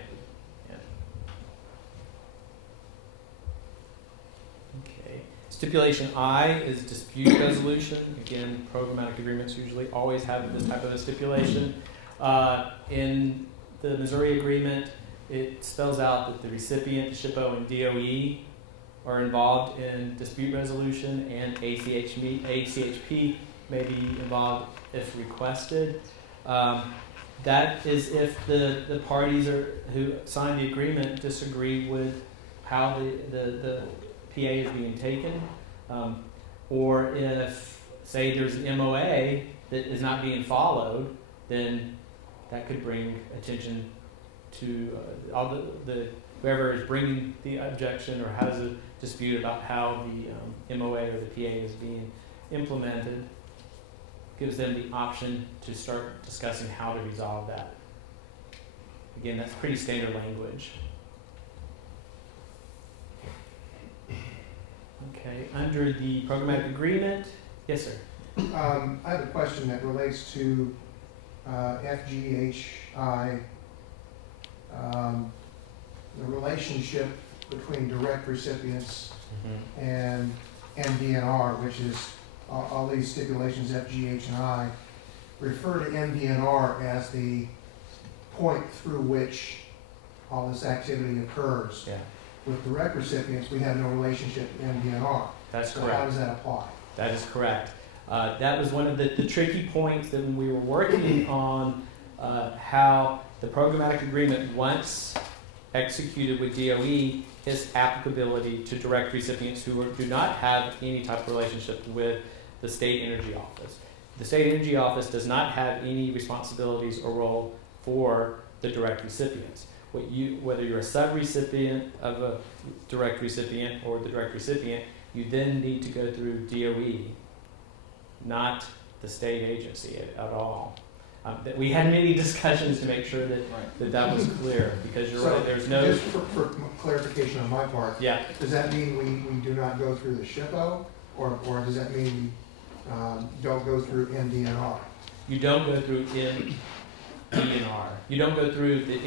Okay. Stipulation I is dispute resolution. Again, programmatic agreements usually always have this type of a stipulation. In the Missouri agreement, it spells out that the recipient, SHPO, and DOE are involved in dispute resolution, and ACHP may be involved if requested. That is if the parties who signed the agreement disagree with how the PA is being taken, or if, say, there's an MOA that is not being followed, then that could bring attention to all the whoever is bringing the objection or has a dispute about how the MOA or the PA is being implemented. Gives them the option to start discussing how to resolve that. Again, that's pretty standard language. Okay, under the programmatic agreement, yes, sir. I have a question that relates to FGHI, the relationship between direct recipients and MDNR, which is all these stipulations, F, G, H, and I, refer to MDNR as the point through which all this activity occurs. Yeah. With direct recipients, we have no relationship to MDNR. That's so correct. How does that apply? That is correct. That was one of the tricky points that when we were working on how the programmatic agreement, once executed with DOE, its applicability to direct recipients who do not have any type of relationship with the State Energy Office. The State Energy Office does not have any responsibilities or role for the direct recipients. Whether you're a sub-recipient of a direct recipient or the direct recipient, you then need to go through DOE, not the state agency at all. We had many discussions to make sure that was clear, because you're right, there's no... Just for clarification on my part, yeah. Does that mean we do not go through the SHPO, or does that mean we don't go through MDNR? You don't go through MDNR. You don't go through the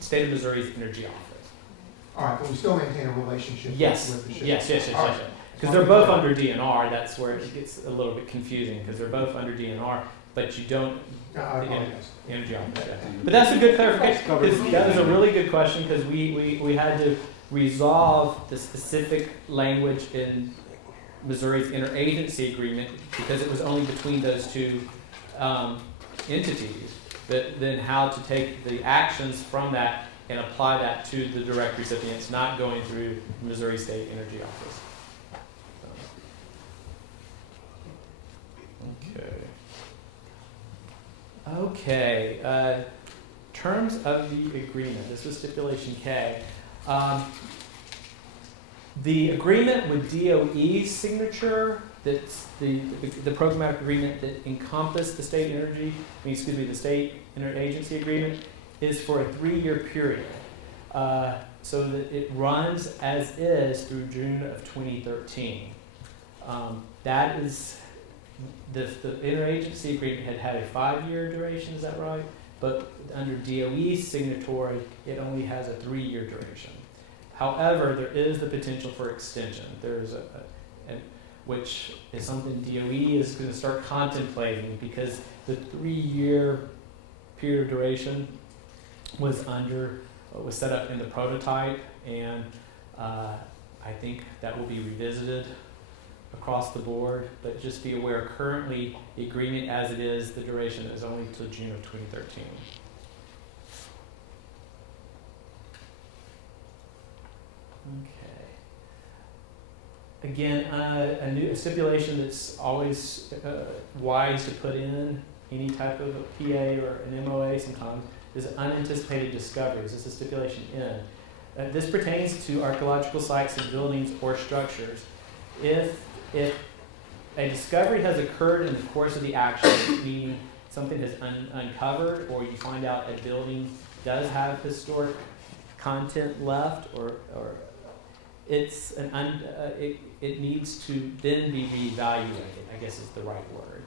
State of Missouri's Energy Office. All right, but we still maintain a relationship with the SHPO. Yes. Because they're both under DNR. That's where it gets a little bit confusing, because they're both under DNR, but you don't... Energy Office, yeah. But that's a good clarification, because that was a really good question, because we had to resolve the specific language in Missouri's interagency agreement, because it was only between those two entities. But then how to take the actions from that and apply that to the direct recipients, not going through Missouri State Energy Office. Okay, terms of the agreement. This was stipulation K. The agreement with DOE's signature, that's the programmatic agreement that encompassed the state interagency agreement, is for a 3-year period. So that it runs as is through June of 2013. That is... The interagency agreement had a 5-year duration, is that right? But under DOE's signatory, it only has a 3-year duration. However, there is the potential for extension. There's which is something DOE is going to start contemplating, because the 3-year period of duration was set up in the prototype, and I think that will be revisited across the board, but just be aware currently the agreement as it is, the duration is only until June of 2013. Okay. Again, a stipulation that's always wise to put in any type of a PA or an MOA sometimes is unanticipated discoveries. This is stipulation N. This pertains to archaeological sites and buildings or structures. If a discovery has occurred in the course of the action, meaning something has uncovered, or you find out a building does have historic content left, or it's it needs to then be reevaluated, I guess is the right word.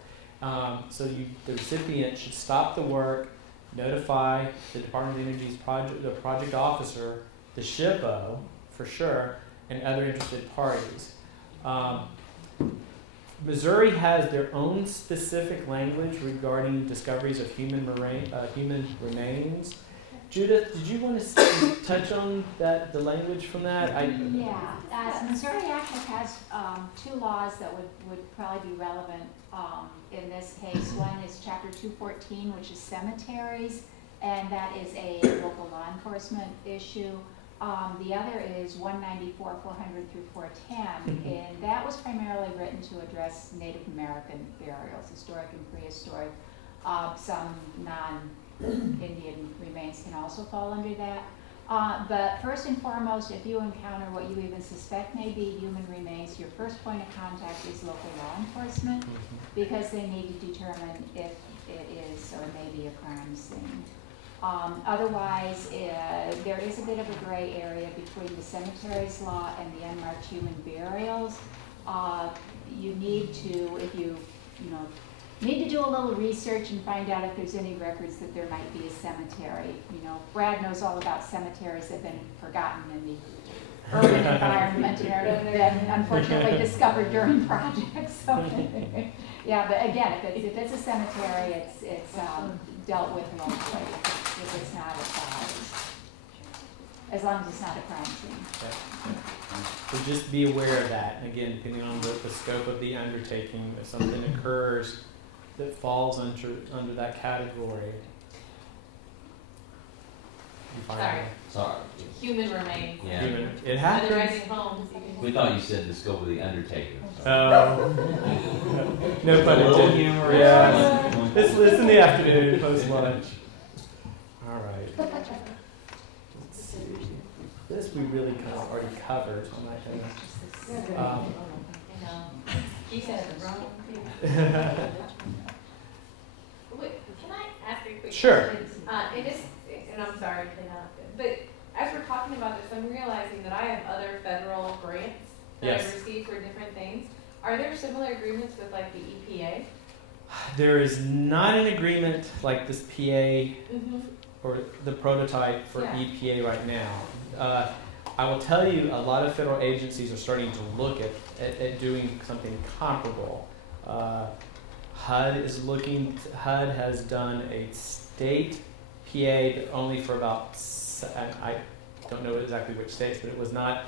So the recipient should stop the work, notify the Department of Energy's project officer, the SHPO for sure, and other interested parties. Missouri has their own specific language regarding discoveries of human remains. Judith, did you want to touch on that, the language from that? So Missouri actually has two laws that would probably be relevant in this case. One is Chapter 214, which is cemeteries, and that is a local law enforcement issue. The other is 194, 400 through 410, and that was primarily written to address Native American burials, historic and prehistoric. Some non-Indian remains can also fall under that. But first and foremost, if you encounter what you even suspect may be human remains, your first point of contact is local law enforcement, because they need to determine if it is or may be a crime scene. Otherwise, there is a bit of a gray area between the cemeteries law and the unmarked human burials. You need to, if you need to do a little research and find out if there's any records that there might be a cemetery. Brad knows all about cemeteries that have been forgotten in the urban environment and are then unfortunately discovered during projects. So, yeah, but again, if it's a cemetery, it's dealt with locally. If it's not, as long as it's not a crime scene. So just be aware of that. And again, depending on the scope of the undertaking, if something occurs that falls under that category. Sorry. Human remains. Yeah. It happens. Weatherizing homes. We thought you said the scope of the undertaking. Oh. No pun intended. Yeah. It's in the afternoon, post lunch. All right. This we really kind of already covered. I'm not gonna. You said it wrong. Wait, can I ask a quick Sure. question? And I'm sorry, but as we're talking about this, I'm realizing that I have other federal grants that I've received for different things. Are there similar agreements with like the EPA? There is not an agreement like this PA or the prototype for EPA right now. I will tell you, a lot of federal agencies are starting to look at doing something comparable. HUD has done a state PA, but only for about, I don't know exactly which states, but it was not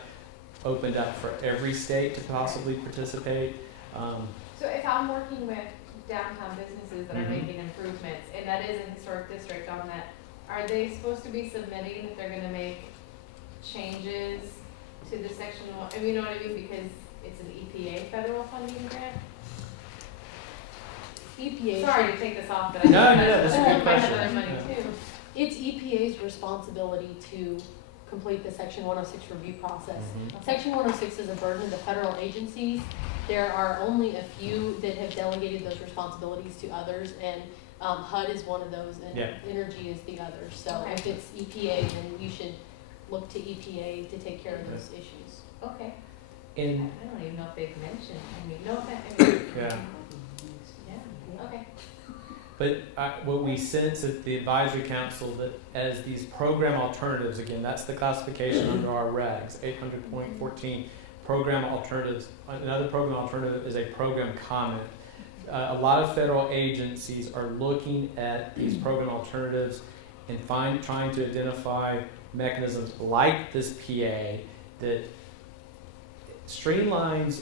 opened up for every state to possibly participate. So if I'm working with downtown businesses that are making improvements, and that is a historic district on that, are they supposed to be submitting that they're going to make changes to the section one? I mean, you know what I mean? Because it's an EPA federal funding grant. EPA. Sorry to take this off, but I that's a good question. Other money too. It's EPA's responsibility to complete the Section 106 review process. Section 106 is a burden of the federal agencies. There are only a few that have delegated those responsibilities to others, and HUD is one of those, and Energy is the other. So if it's EPA, then you should look to EPA to take care of those issues. Okay. I don't even know if they've mentioned. I mean, no offense. Yeah. Okay. But what we sense at the advisory council that as these program alternatives, again, that's the classification under our regs, 800.14, program alternatives. Another program alternative is a program comment. A lot of federal agencies are looking at these program alternatives and trying to identify mechanisms like this PA that streamlines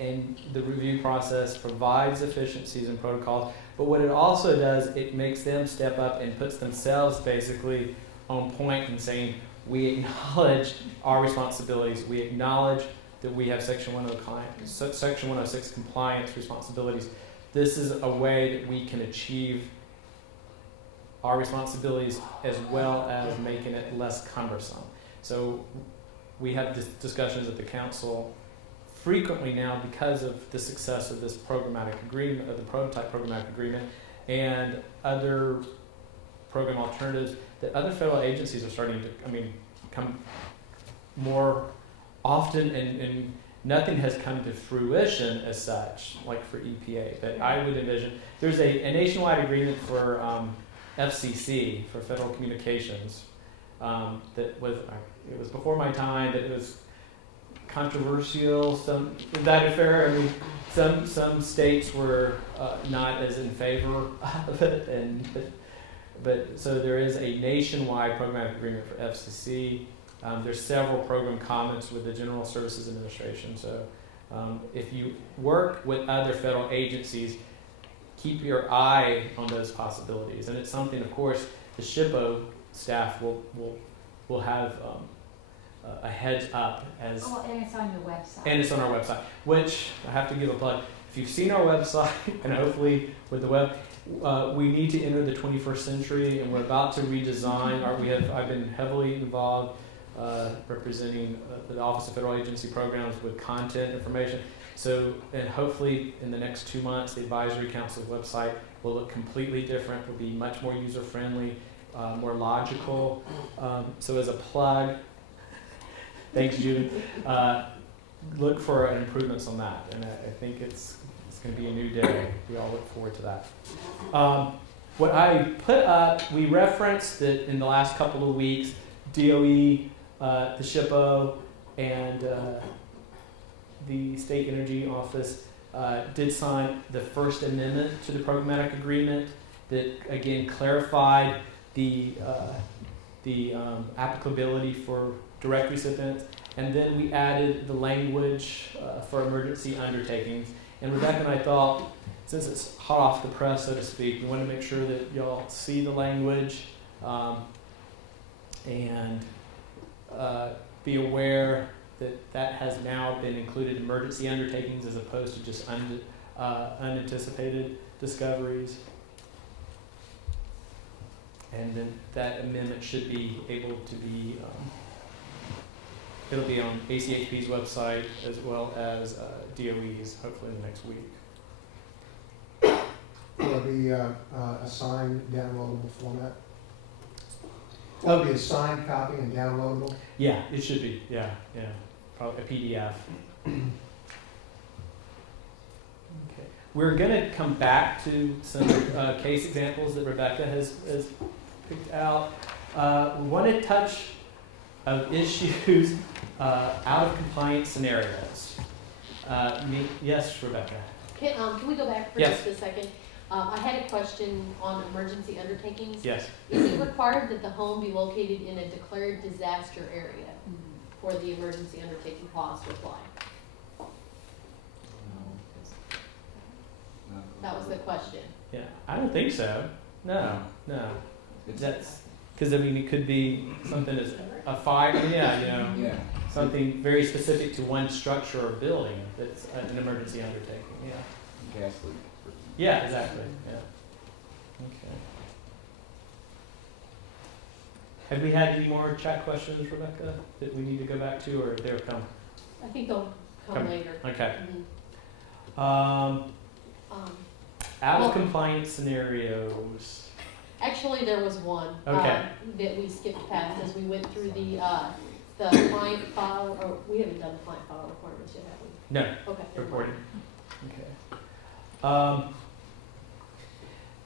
and the review process, provides efficiencies and protocols, but what it also does, it makes them step up and puts themselves basically on point and saying, we acknowledge our responsibilities, we acknowledge that we have Section 106 compliance responsibilities. This is a way that we can achieve our responsibilities as well as making it less cumbersome. So we have discussions at the council frequently now because of the success of this programmatic agreement, of the prototype programmatic agreement, and other program alternatives that other federal agencies are starting to, come more often, and nothing has come to fruition as such, like for EPA, but I would envision. There's a nationwide agreement for FCC, for Federal Communications, that was, it was before my time, but it was controversial. Is that fair? I mean, some states were not as in favor of it, but so there is a nationwide programmatic agreement for FCC. There's several program comments with the General Services Administration. So if you work with other federal agencies, keep your eye on those possibilities. And it's something, of course, the SHPO staff will have a heads up as. Oh, and it's on your website. And it's on our website, which I have to give a plug. If you've seen our website, and hopefully with the web, we need to enter the 21st century, and we're about to redesign. I've been heavily involved representing the Office of Federal Agency Programs with content information. So, and hopefully in the next 2 months, the Advisory Council's website will look completely different, will be much more user-friendly, more logical. So as a plug, thanks, Judy. Look for improvements on that, and I think it's going to be a new day. We all look forward to that. What I put up, we referenced that in the last couple of weeks, DOE, the SHPO, and the State Energy Office did sign the First Amendment to the programmatic agreement that, again, clarified the applicability for direct recipients. And then we added the language for emergency undertakings. And Rebecca and I thought, since it's hot off the press, so to speak, we want to make sure that y'all see the language and be aware that that has now been included in emergency undertakings as opposed to just unanticipated discoveries. And then that amendment should be able to be, it'll be on ACHP's website as well as DOE's, hopefully in the next week. Will it be a signed, downloadable format? Will it be a signed copy and downloadable? Yeah, it should be. Yeah. Probably a PDF. Okay. We're going to come back to some case examples that Rebecca has picked out. We want to touch of issues out of compliance scenarios. Yes, Rebecca. Can we go back for just a second? I had a question on emergency undertakings. Yes. Is it required that the home be located in a declared disaster area for the emergency undertaking clause to apply? That was the question. Yeah, I don't think so. No. That's because it could be something as a fire. Yeah. Something very specific to one structure or building that's an emergency undertaking. Yeah. Gas leak. Yeah, exactly. Yeah. Okay. Have we had any more chat questions, Rebecca, that we need to go back to, or they'll come? I think they'll come later. Okay. Mm-hmm. Out of compliance scenarios. Actually, there was one that we skipped past as we went through the client file. Or we haven't done the client file requirements yet, have we? No. Okay. Reporting. Okay.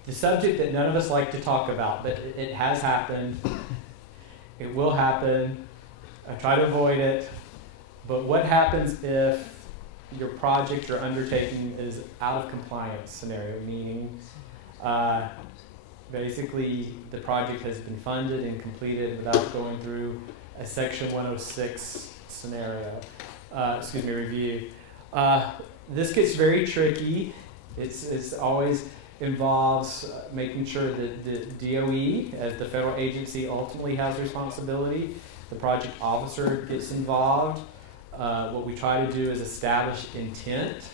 The subject that none of us like to talk about, but it has happened. It will happen. I try to avoid it. But what happens if your project or undertaking is out of compliance scenario, meaning basically the project has been funded and completed without going through a Section 106 scenario, review. This gets very tricky. It's always involves making sure that the DOE, as the federal agency, ultimately has responsibility. The project officer gets involved. What we try to do is establish intent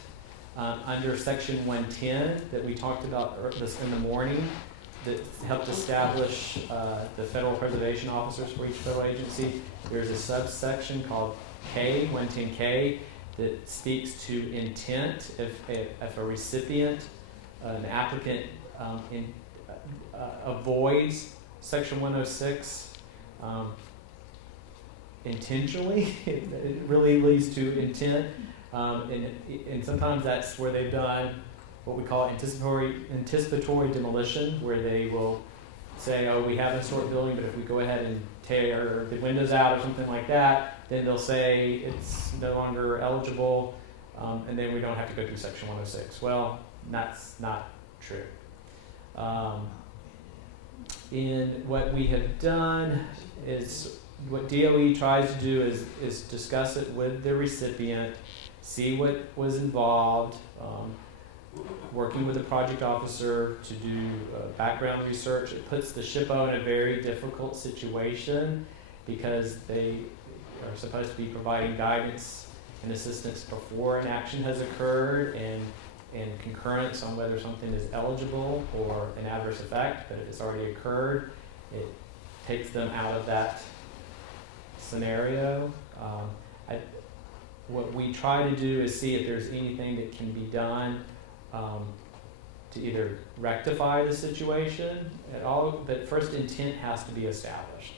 under Section 110 that we talked about this in the morning that helped establish the federal preservation officers for each federal agency. There's a subsection called K, 110K, that speaks to intent. If a recipient, an applicant avoids Section 106 intentionally, it really leads to intent. And sometimes that's where they've done what we call anticipatory demolition, where they will say, oh, we have a historic building, but if we go ahead and tear the windows out or something like that, then they'll say it's no longer eligible, and then we don't have to go through Section 106. Well, that's not true. And what we have done is, what DOE tries to do is discuss it with the recipient, see what was involved, working with the project officer to do background research. It puts the SHPO in a very difficult situation because they are supposed to be providing guidance and assistance before an action has occurred and concurrence on whether something is eligible or an adverse effect, but if it's already occurred, it takes them out of that scenario. What we try to do is see if there's anything that can be done to either rectify the situation at all, but first intent has to be established.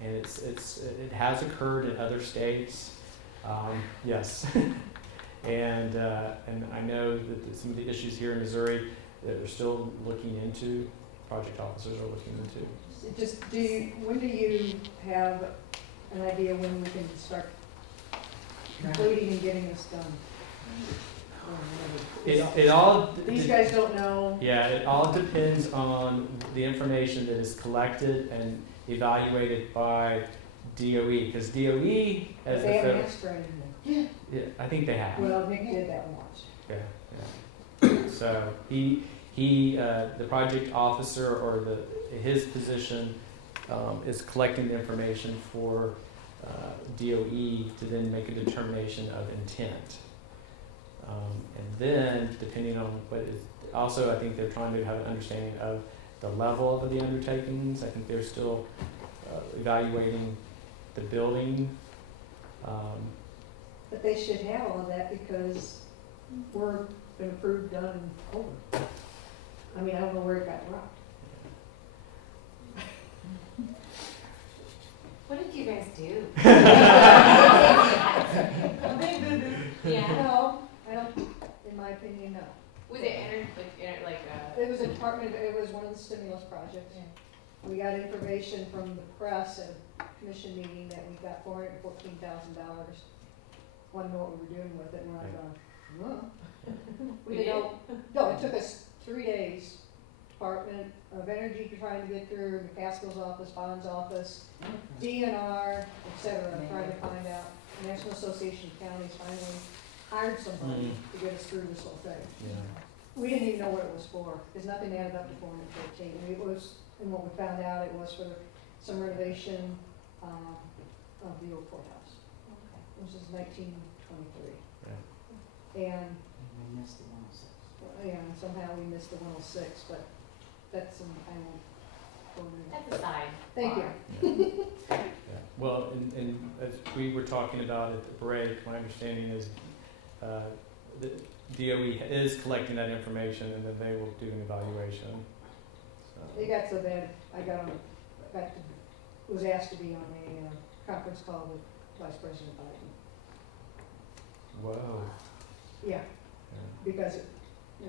And it has occurred in other states, yes. And I know that some of the issues here in Missouri that they're still looking into, project officers are looking into. Just when do you have an idea when we can start completing and getting this done? It all. These guys don't know. Yeah, it all depends on the information that is collected and evaluated by DOE, because DOE as They haven't asked for anything. Yeah, I think they have. Well, Nick did that once. Yeah. So he the project officer or his position is collecting the information for DOE to then make a determination of intent. And then, depending on what is, also I think they're trying to have an understanding of the level of the undertakings. I think they're still evaluating the building. But they should have all of that because we're been approved, done, and over. I mean, I don't know where it got dropped. What did you guys do? Yeah. No, I don't, in my opinion, no. Was it It was a department, it was one of the stimulus projects. Yeah. We got information from the press at a commission meeting that we got $414,000. Want to know what we were doing with it, and we're like, huh? We did? No, it took us 3 days. Department of Energy trying to get through, McCaskill's office, Bond's office, DNR, et cetera, trying to find out. National Association of Counties finally hired somebody to get us through this whole thing. Yeah. We didn't even know what it was for, because nothing added up to 414. And it was, and what we found out, it was for some renovation of the old courthouse, which is 1923. Yeah. And We missed the 106. yeah, and somehow we missed the 106, but that's an annual. That's a side. Thank you. Yeah. Well, and as we were talking about at the break, my understanding is the DOE is collecting that information, and then they will do an evaluation. So. It got so bad, was asked to be on a conference call with Vice President Biden. Whoa. Yeah, Yeah. because it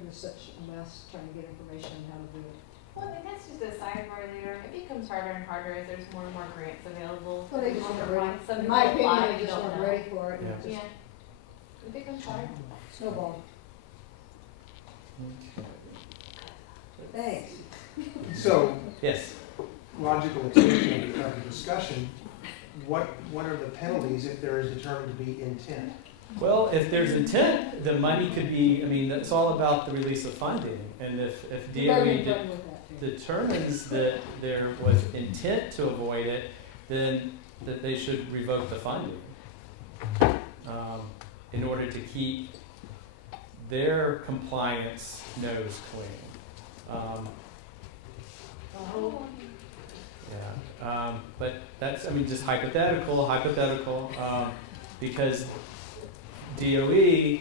was such a mess trying to get information on how to do it. Well, I think that's just a sidebar there. It becomes harder and harder as there's more and more grants available. Well, they just People weren't apply- ready. some In people my apply opinion, and they you just don't weren't know. ready for it. And Yeah. it just Yeah. It becomes hard. snowballed. Thanks. So, Yes. logical extension of the discussion, what are the penalties if there is determined to be intent? Well, if there's intent, the money could be, I mean, it's all about the release of funding. And if We've already DOE done with that, too. determines that there was intent to avoid it, then that they should revoke the funding in order to keep their compliance nose clean. Yeah, but that's, I mean, just hypothetical, because DOE,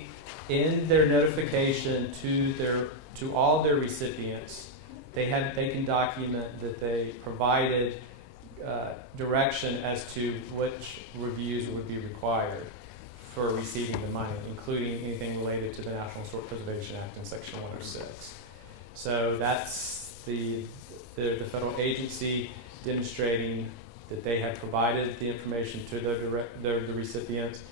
in their notification to all their recipients, they can document that they provided direction as to which reviews would be required for receiving the money, including anything related to the National Historic Preservation Act in Section 106. So that's the federal agency demonstrating that they have provided the information to the recipients.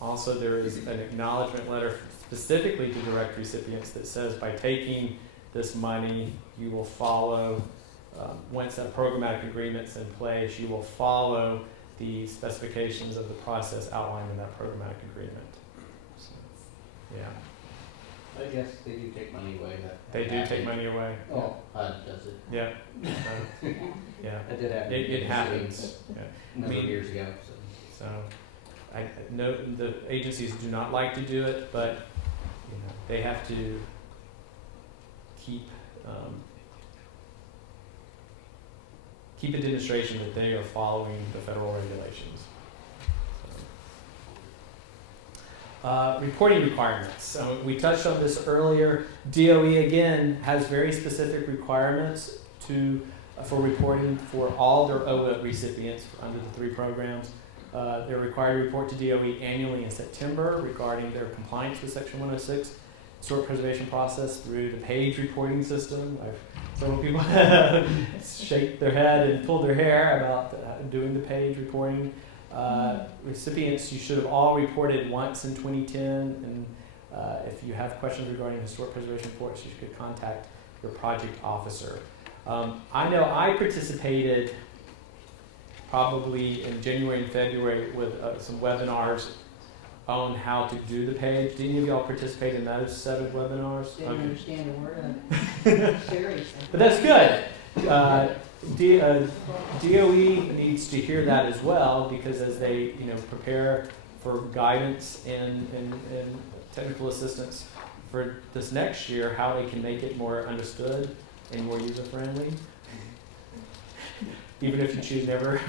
Also, there is an acknowledgement letter specifically to direct recipients that says by taking this money, you will follow, once that programmatic agreement's in place, you will follow the specifications of the process outlined in that programmatic agreement. So, yeah. I guess they do take money away. They do take money away. Oh, HUD does it. Yeah. Yeah. I did have It happens. Yeah. a number of years ago. So I know the agencies do not like to do it, but they have to keep a demonstration that they are following the federal regulations. Reporting requirements. We touched on this earlier. DOE again has very specific requirements for reporting for all their OWA recipients under the 3 programs. They're required to report to DOE annually in September regarding their compliance with Section 106 historic preservation process through the PAGE reporting system. Several people shake their head and pull their hair about doing the PAGE reporting. Recipients, you should have all reported once in 2010, and if you have questions regarding historic preservation reports, you should contact your project officer. I know I participated probably in January and February with some webinars on how to do the PAGE. Did any of y'all participate in those 7 webinars? Didn't understand a word of it. Seriously. But that's good. DOE needs to hear that as well, because as they prepare for guidance and technical assistance for this next year, how they can make it more understood and more user-friendly. Even if you choose never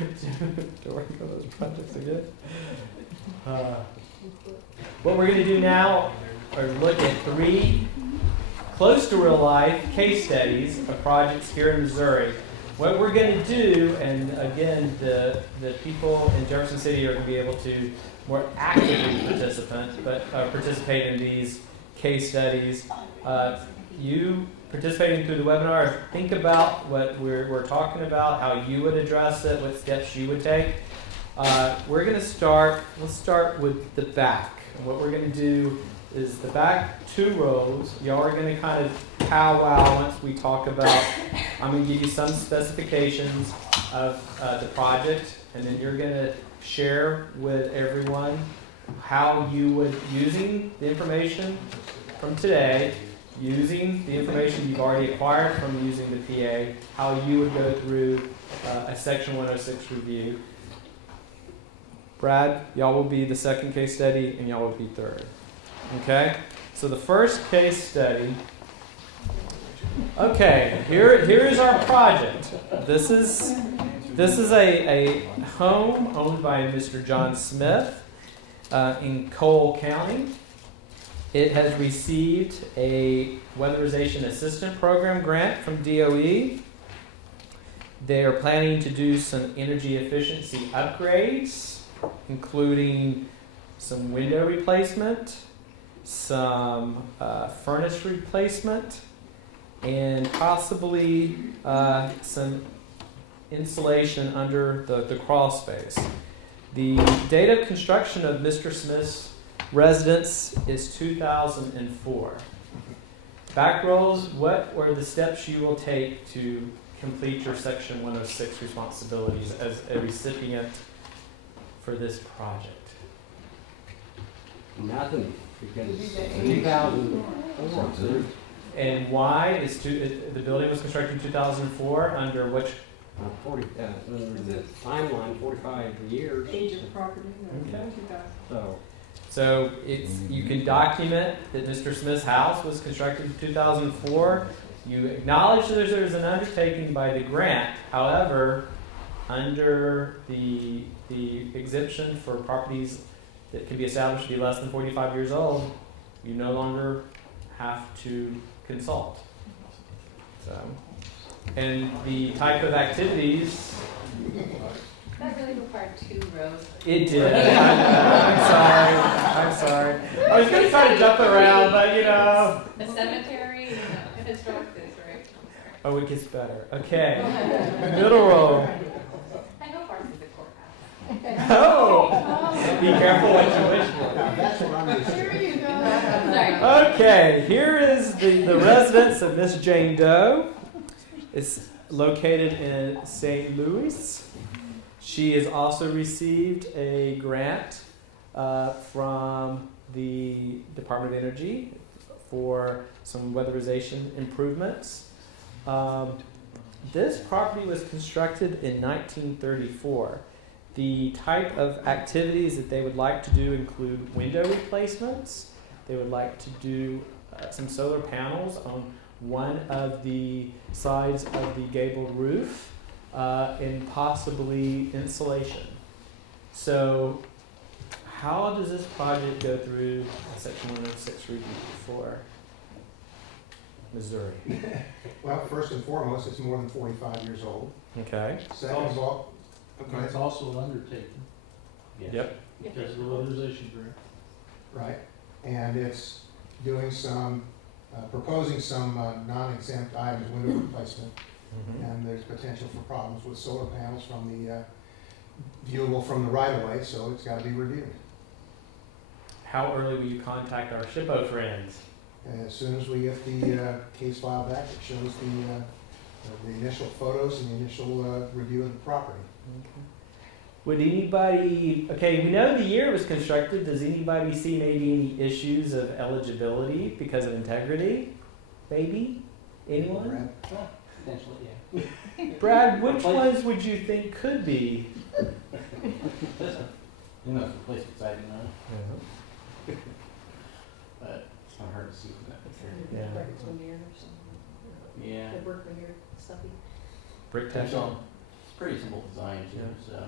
to work on those projects again. What we're going to do now are look at 3 close to real life case studies of projects here in Missouri. What we're going to do, and again, the people in Jefferson City are going to be able to more actively participate in these case studies. You participating through the webinar, think about what we're talking about, how you would address it, what steps you would take. We're going to start, let's start with the back. And what we're going to do is the back 2 rows, y'all are going to kind of powwow once we talk about, I'm going to give you some specifications of the project, and then you're going to share with everyone how you would, using the information from today, using the information you've already acquired from using the PA, how you would go through a Section 106 review. Brad, y'all will be the second case study, and y'all will be third. Okay? So the first case study. Okay, here is our project. This is a home owned by Mr. John Smith in Cole County. It has received a Weatherization Assistant Program grant from DOE. They are planning to do some energy efficiency upgrades, including some window replacement, some furnace replacement, and possibly some insulation under the crawl space. The date of construction of Mr. Smith's residence is 2004. Back rolls, what were the steps you will take to complete your Section 106 responsibilities as a recipient for this project? Nothing, because 2004. And why? The building was constructed in 2004 under which? Under the timeline, 45 years. Age of the property. Okay. So you can document that Mr. Smith's house was constructed in 2004. You acknowledge that there's an undertaking by the grant. However, under the exemption for properties that can be established to be less than 45 years old, you no longer have to consult. So, and the type of activities. That really required 2 rows. It did. I'm sorry. I was going to try to jump around, but A cemetery, a historic district. Oh, it gets better. Okay. Middle row. I Okay. Oh! Be careful what you wish for. Now, that's what I'm used There to. you go. Sorry. Okay, here is the residence of Miss Jane Doe. It's located in St. Louis. She has also received a grant from the Department of Energy for some weatherization improvements. This property was constructed in 1934. The type of activities that they would like to do include window replacements. They would like to do some solar panels on one of the sides of the gabled roof and possibly insulation. So how does this project go through Section 106 review for Missouri? Well, first and foremost, it's more than 45 years old. Okay. Second of all, okay, It's also an undertaking, Yes. Yep. because of the weatherization grant. right, and it's doing some, proposing some non-exempt items, window replacement, and there's potential for problems with solar panels from the, viewable from the right-of-way, so it's got to be reviewed. How early will you contact our SHPO friends? And as soon as we get the case file back, it shows the initial photos and the initial review of the property. Would anybody, okay, we know the year it was constructed. Does anybody see maybe any issues of eligibility because of integrity? Maybe? Anyone? Brad? Potentially, yeah. Brad, which ones would you think could be? This one. You know, it's replacement siding on it, but it's not hard to see from that picture. Yeah. Like it's veneer or something. Yeah. The brick veneer stuffy. Brick tension? It's pretty simple design too, Yeah. so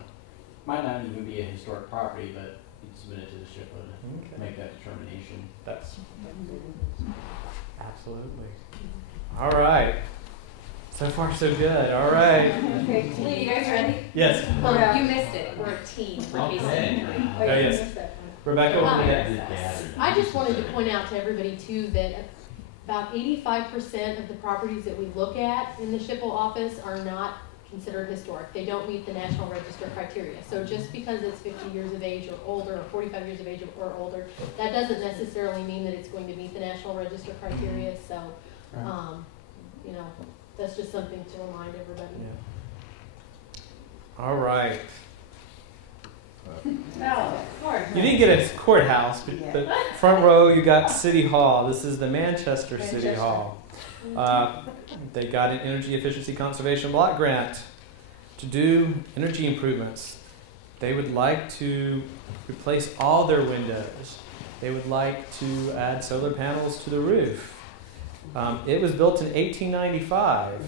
might not even be a historic property, but you'd submit it to the SHPO to Okay. make that determination. That's absolutely. All right. So far, so good. All right. Okay. Lee, you guys ready? Yes. Yeah. You missed it. We're a team for case Okay. study. Oh, yeah, yes. I missed that one. Rebecca, what do you got? I just wanted to point out to everybody too that about 85% of the properties that we look at in the SHPO office are not considered historic. They don't meet the National Register criteria. So just because it's 50 years of age or older, or 45 years of age or older, that doesn't necessarily mean that it's going to meet the National Register criteria. So, Right. you know, that's just something to remind everybody. Yeah. All right. Oh, of course. You didn't get a courthouse, but front row you got City Hall. This is the Manchester City Manchester. Hall. They got an energy efficiency conservation block grant to do energy improvements. They would like to replace all their windows. They would like to add solar panels to the roof. It was built in 1895.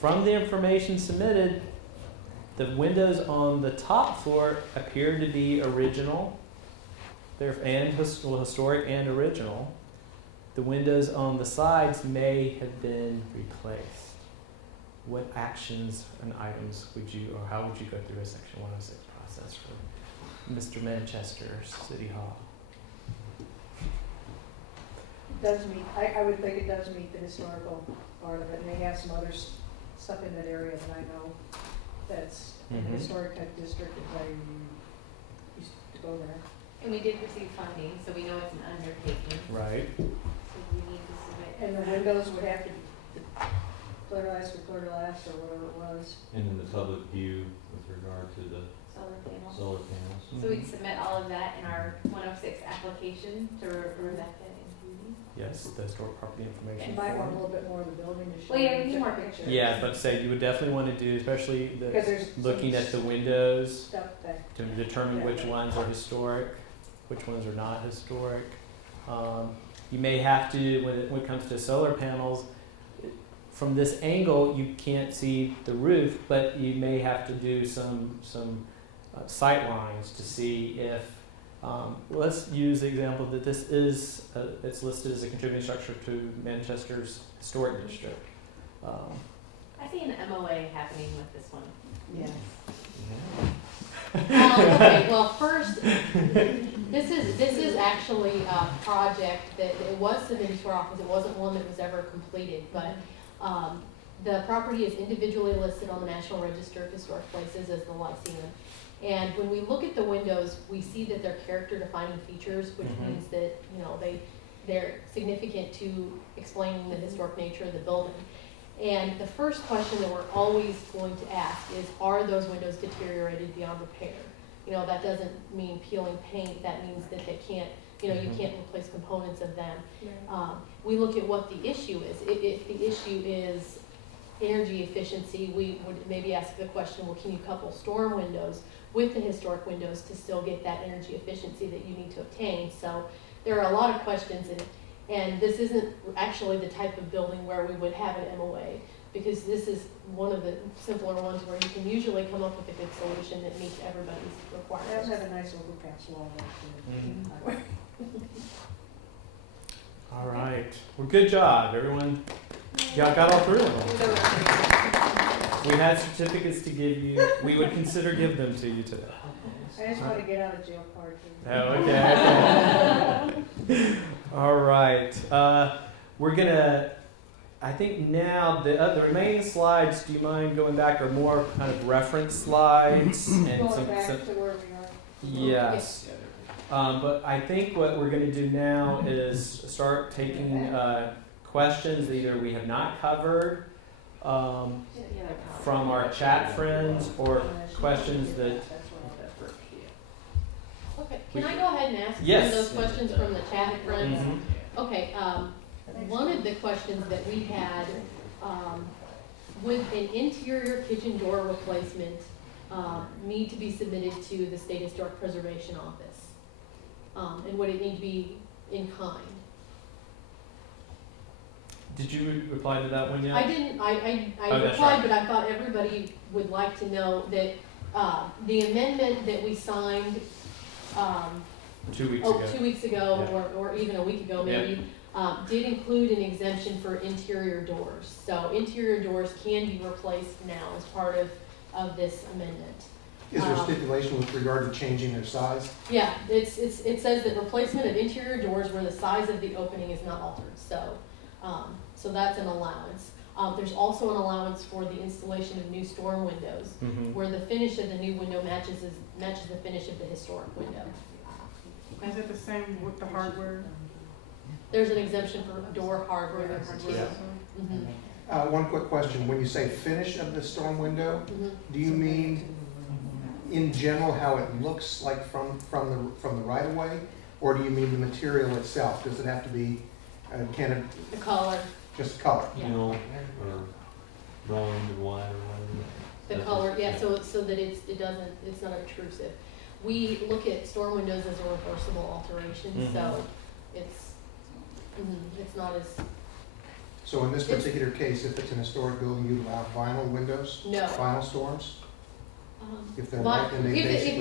From the information submitted, the windows on the top floor appear to be original. They're historic and original. The windows on the sides may have been replaced. What actions and items would you, or how would you go through a Section 106 process for Mr. Manchester City Hall? Does meet, I would think it does meet the historical part of it, and they have some other stuff in that area that I know that's in the Mhm. historic type district, if I used to go there. And we did receive funding, so we know it's an undertaking. Right. So we need to submit. And the windows would have to be clear glass or clear glass or whatever it was. And then the public view with regard to the Solar panels. solar panels. So we'd submit all of that in our 106 application to Rebecca and Judy. Yes, the historic property information You might want a form. little bit more of the building to show. Well, yeah, you we need different more pictures. pictures. Yeah, but say you would definitely want to do, especially Because the, there's looking some at the windows stuff that, to determine which ones are historic, which ones are not historic. You may have to, when it comes to solar panels, from this angle you can't see the roof, but you may have to do some sight lines to see if. Let's use the example that this is it's listed as a contributing structure to Manchester's historic district. I see an MOA happening with this one. yeah. Okay, well, first, this is actually a project that it was submitted to our office. It wasn't one that was ever completed, but the property is individually listed on the National Register of Historic Places as the Lyceum. And when we look at the windows, we see that they're character-defining features, which means that, you know, they're significant to explaining the historic nature of the building. And the first question that we're always going to ask is, are those windows deteriorated beyond repair? You know, that doesn't mean peeling paint, that means that they can't, you know, you can't replace components of them. We look at what the issue is. If the issue is energy efficiency, we would maybe ask the question, well, can you couple storm windows with the historic windows to still get that energy efficiency that you need to obtain? So there are a lot of questions, and this isn't actually the type of building where we would have an MOA, because this is one of the simpler ones where you can usually come up with a good solution that meets everybody's It does requirements. have a nice overpass wall there too. All right. Well, good job, everyone. Y'all got all through them. We had certificates to give you. We would consider give them to you today. I just want to get out of jail card too. Oh, okay. All right. We're gonna. I think now the remaining slides. Do you mind going back? Are more kind of reference slides and Going back to where we are. Yes. But I think what we're going to do now is start taking questions that either we have not covered from our chat friends, or questions that. Okay, can I go ahead and ask some Yes. of those questions from the chat friends? Mhm. Okay, one of the questions that we had, would an interior kitchen door replacement need to be submitted to the State Historic Preservation Office? And would it need to be in kind? Did you reply to that one yet? I didn't, I Oh, that's replied, right. but I thought everybody would like to know that the amendment that we signed 2 weeks ago. 2 weeks ago, Yeah. or even a week ago maybe, did include an exemption for interior doors. So interior doors can be replaced now as part of this amendment. Is there stipulation with regard to changing their size? Yeah, it says that replacement of interior doors where the size of the opening is not altered. So that's an allowance. There's also an allowance for the installation of new storm windows, where the finish of the new window matches the finish of the historic window. Is it the same with the hardware? There's an exemption for door hardware. Yeah. One quick question. When you say finish of the storm window, do you mean in general how it looks like from the right of way, or do you mean the material itself? Does it have to be can it The color. just color? Yeah. You know, or brown and white or whatever. The That's color, just- yeah, so that it's not obtrusive. We look at storm windows as a reversible alteration, so it's not as, So in this particular case, if it's an historic building, you allow vinyl windows, no. vinyl storms? If they're But white, then they if basically.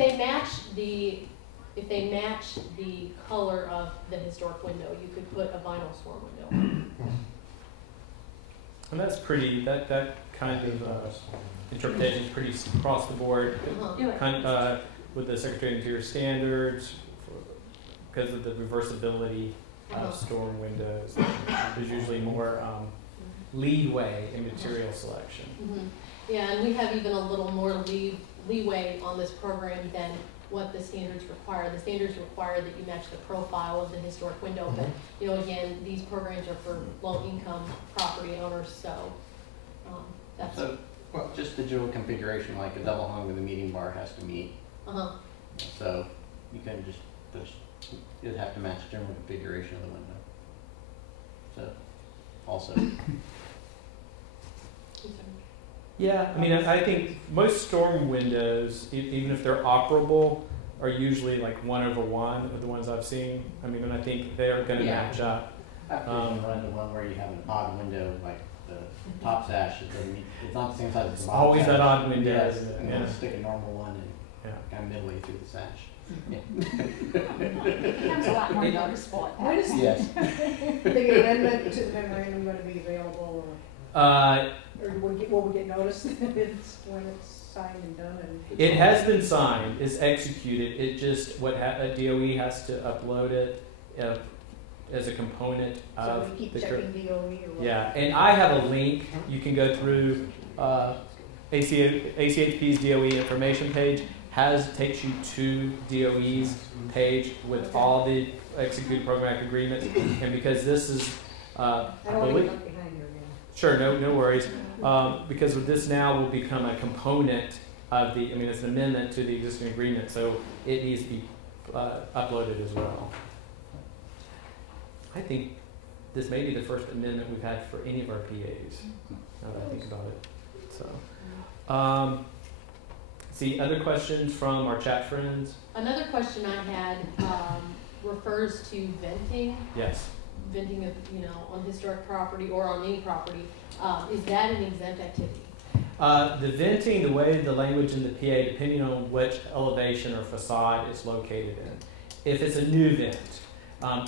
they match the color of the historic window, you could put a vinyl storm window. And that's pretty. That kind of interpretation is pretty across the board. With the Secretary of Interior standards, because of the reversibility of storm windows, there's usually more leeway in material selection. Yeah, and we have even a little more leeway on this program than what the standards require. The standards require that you match the profile of the historic window, but you know, again, these programs are for low-income property owners, so that's. So, just digital configuration, like a double hung with a meeting bar has to meet. So you can just you'd have to match general configuration of the window. So also. Yeah, I mean, I think most storm windows, even if they're operable, are usually like 1/1 of the ones I've seen. I mean, and I think they're going to match up. After you run the one where you have an odd window, like the top sash, it's not the same size as the bottom Always sash. that odd window, Yes, isn't it? and Yeah. then stick a normal one and kind of midway through the sash. It becomes a lot more noticeable at that When is point. Yes. the amendment to the memorandum going to be available, or will we get notice that it's when it's signed and done? And It has been signed, it's executed. It just DOE has to upload it as a component so of we keep the checking DOE or what? Yeah, and I have a link. You can go through ACHP's DOE information page, takes you to DOE's page with all the executed programmatic agreements, and because this is, I don't want to look behind you again. sure, no worries, because with this now will become a component of the, I mean, it's an amendment to the existing agreement, so it needs to be uploaded as well. I think this may be the first amendment we've had for any of our PAs, now that I think about it. So, see, other questions from our chat friends? Another question I had refers to venting. Yes. Venting of, on historic property or on any property. Is that an exempt activity? The venting, the way the language in the PA, depending on which elevation or facade it's located in. If it's a new vent,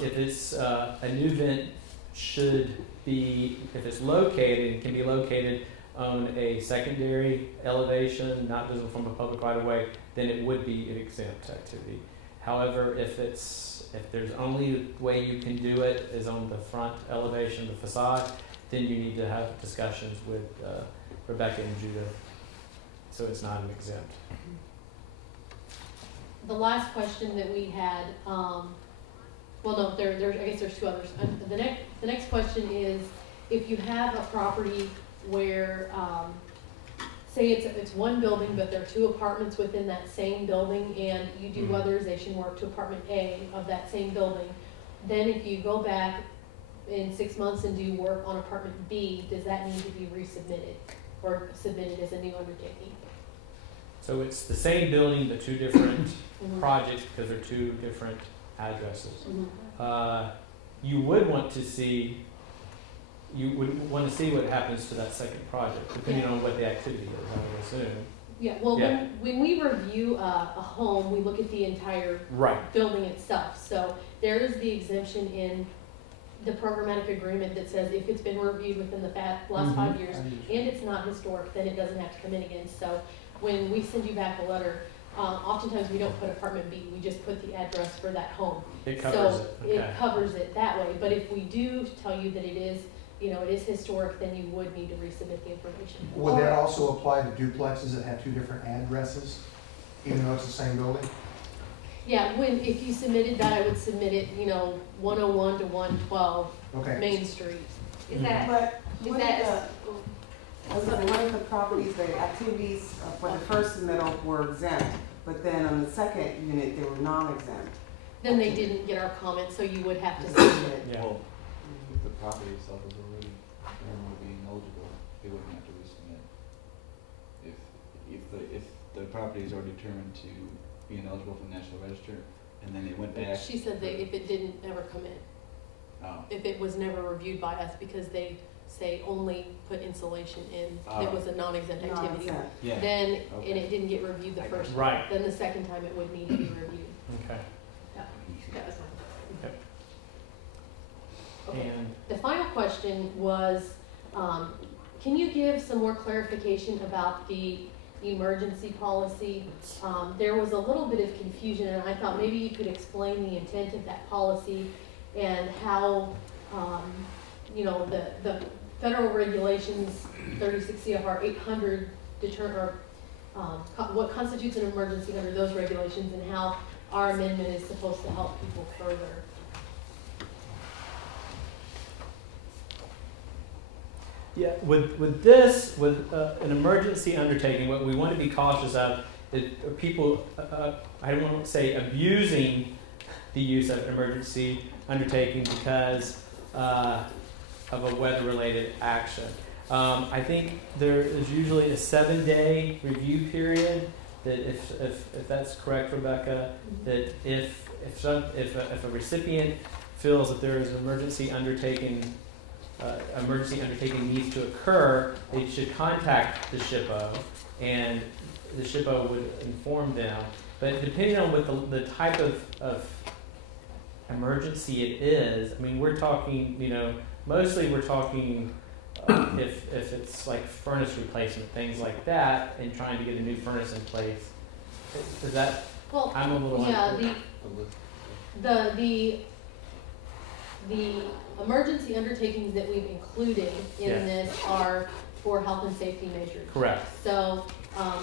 if it's a new vent should be, if it's located, can be located on a secondary elevation, not visible from a public right of way, then it would be an exempt activity. However, if there's only way you can do it is on the front elevation, the facade, then you need to have discussions with Rebecca and Judah, so it's not an exempt. The last question that we had, I guess there's two others. The next question is, if you have a property where, say it's one building, but there are two apartments within that same building, and you do weatherization work to apartment A of that same building, then if you go back in 6 months and do work on apartment B, does that need to be resubmitted or submitted as a new undertaking? So it's the same building, but two different projects because they're two different addresses. You would want to see what happens to that second project, depending on what the activity is, I would assume. Yeah, well, when we review a home, we look at the entire building itself. So there is the exemption in the programmatic agreement that says if it's been reviewed within the last 5 years and it's not historic, then it doesn't have to come in again. So when we send you back a letter, oftentimes we don't put apartment B, we just put the address for that home. It covers it covers it that way. But if we do tell you that it is, it is historic, then you would need to resubmit the information. Would that also apply to duplexes that have two different addresses, even though it's the same building? Yeah, if you submitted that, I would submit it, 101 to 112 Main Street. Is that, one of the properties, the activities for the first submittal were exempt, but then on the second unit, they were non-exempt. Then they didn't get our comment, so you would have to submit it. Yeah. Well, if the property itself is already being eligible, they wouldn't have to resubmit. If the property is already determined to be ineligible for the National Register, and then it went back. She said that if it didn't ever come in, if it was never reviewed by us, because they say only put insulation in, it was a non-exempt activity. Then and it didn't get reviewed the first time. Then the second time it would need to be reviewed. Okay. That was mine. Okay. And the final question was, can you give some more clarification about the emergency policy? There was a little bit of confusion, and I thought maybe you could explain the intent of that policy and how, the federal regulations 36 CFR 800 what constitutes an emergency under those regulations, and how our amendment is supposed to help people further. yeah, with an emergency undertaking, what we want to be cautious of is people, I don't want to say abusing the use of an emergency undertaking because of a weather-related action. I think there is usually a 7-day review period. That if that's correct, Rebecca, that if a recipient feels that there is an emergency undertaking needs to occur, they should contact the SHPO, and the SHPO would inform them. But depending on what the type of emergency it is, I mean, we're talking, mostly we're talking if it's like furnace replacement, things like that, and trying to get a new furnace in place. Is that? Well, I'm a little the emergency undertakings that we've included in this are for health and safety measures. Correct. So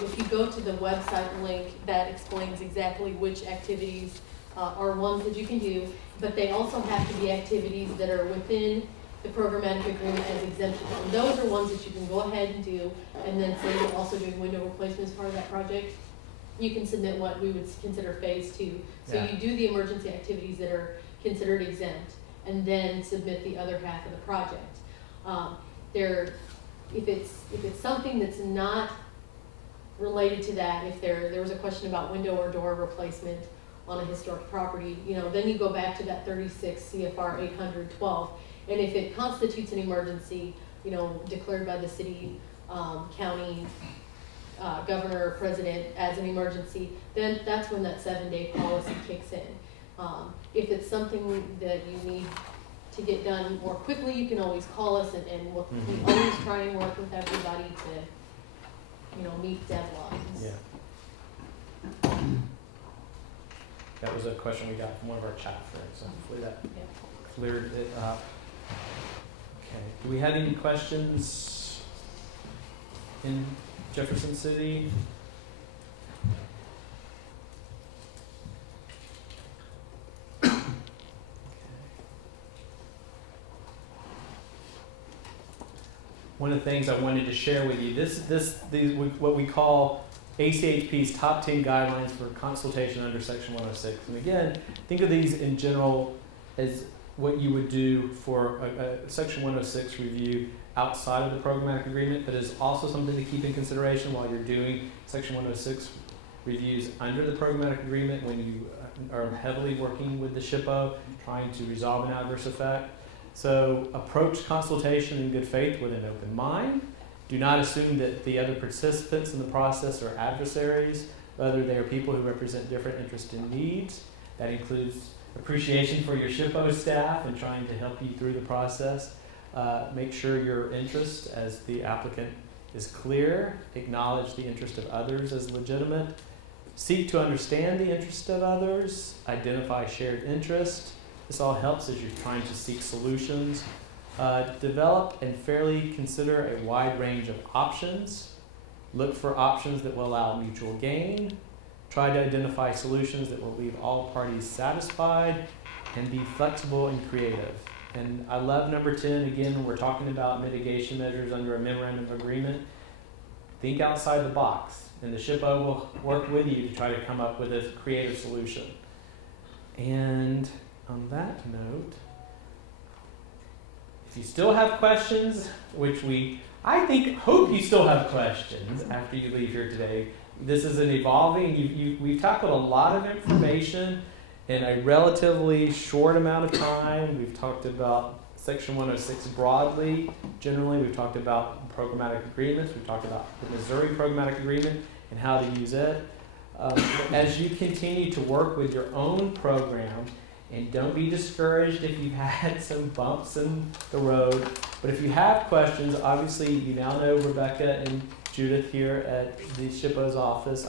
if you go to the website link, that explains exactly which activities are ones that you can do, but they also have to be activities that are within the programmatic agreement as exemptions. And those are ones that you can go ahead and do, and then say you're also doing window replacement as part of that project. You can submit what we would consider phase 2. So you do the emergency activities that are considered exempt, and then submit the other half of the project. If it's something that's not related to that, if there was a question about window or door replacement on a historic property, then you go back to that 36 CFR 812. And if it constitutes an emergency, declared by the city, county, governor, or president as an emergency, then that's when that 7-day policy kicks in. If it's something that you need to get done more quickly, you can always call us, and we always try and work with everybody to, meet deadlines. Yeah. That was a question we got from one of our chat friends, so hopefully that cleared it up. Okay. Do we have any questions in Jefferson City? One of the things I wanted to share with you, these what we call ACHP's top 10 guidelines for consultation under Section 106. And again, think of these in general as what you would do for a Section 106 review outside of the programmatic agreement, but is also something to keep in consideration while you're doing Section 106 reviews under the programmatic agreement when you are heavily working with the SHPO, trying to resolve an adverse effect. So approach consultation in good faith with an open mind. Do not assume that the other participants in the process are adversaries, rather they are people who represent different interests and needs. That includes appreciation for your SHPO staff and trying to help you through the process. Make sure your interest as the applicant is clear. Acknowledge the interest of others as legitimate. Seek to understand the interest of others. Identify shared interest. This all helps as you're trying to seek solutions. Develop and fairly consider a wide range of options. Look for options that will allow mutual gain. Try to identify solutions that will leave all parties satisfied, and be flexible and creative. And I love number 10. Again, we're talking about mitigation measures under a memorandum of agreement. Think outside the box, and the SHPO will work with you to try to come up with a creative solution. And on that note, if you still have questions, which hope you still have questions after you leave here today. This is an evolving, we've tackled a lot of information in a relatively short amount of time. We've talked about Section 106 broadly. Generally, we've talked about programmatic agreements. We've talked about the Missouri programmatic agreement and how to use it. As you continue to work with your own program, and don't be discouraged if you've had some bumps in the road. But if you have questions, obviously you now know Rebecca and Judith here at the SHPO's office.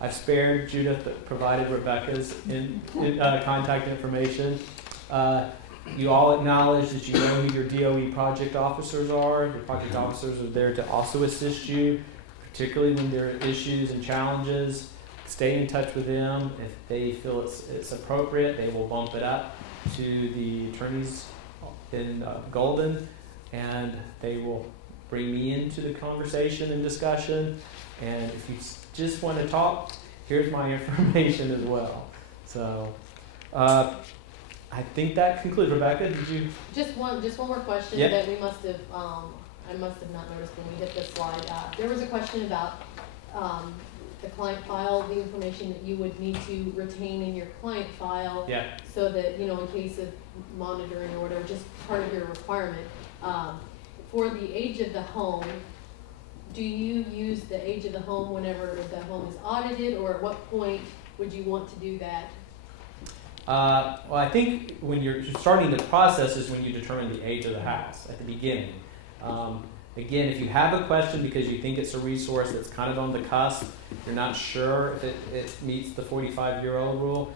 I've spared Judith, but provided Rebecca's contact information. You all acknowledge that you know who your DOE project officers are. Your project officers are there to also assist you, particularly when there are issues and challenges. Stay in touch with them. If they feel it's appropriate, they will bump it up to the attorneys in Golden, and they will bring me into the conversation and discussion. And if you just want to talk, here's my information as well. So I think that concludes. Rebecca, did you? Just one more question that we must have, I must have not noticed when we hit this slide. There was a question about the client file, the information that you would need to retain in your client file, so that, in case of monitoring or whatever, just part of your requirement. For the age of the home, do you use the age of the home whenever the home is audited, or at what point would you want to do that? Well, I think when you're starting the process is when you determine the age of the house at the beginning. Again, if you have a question because you think it's a resource that's kind of on the cusp, you're not sure if it meets the 45-year-old rule,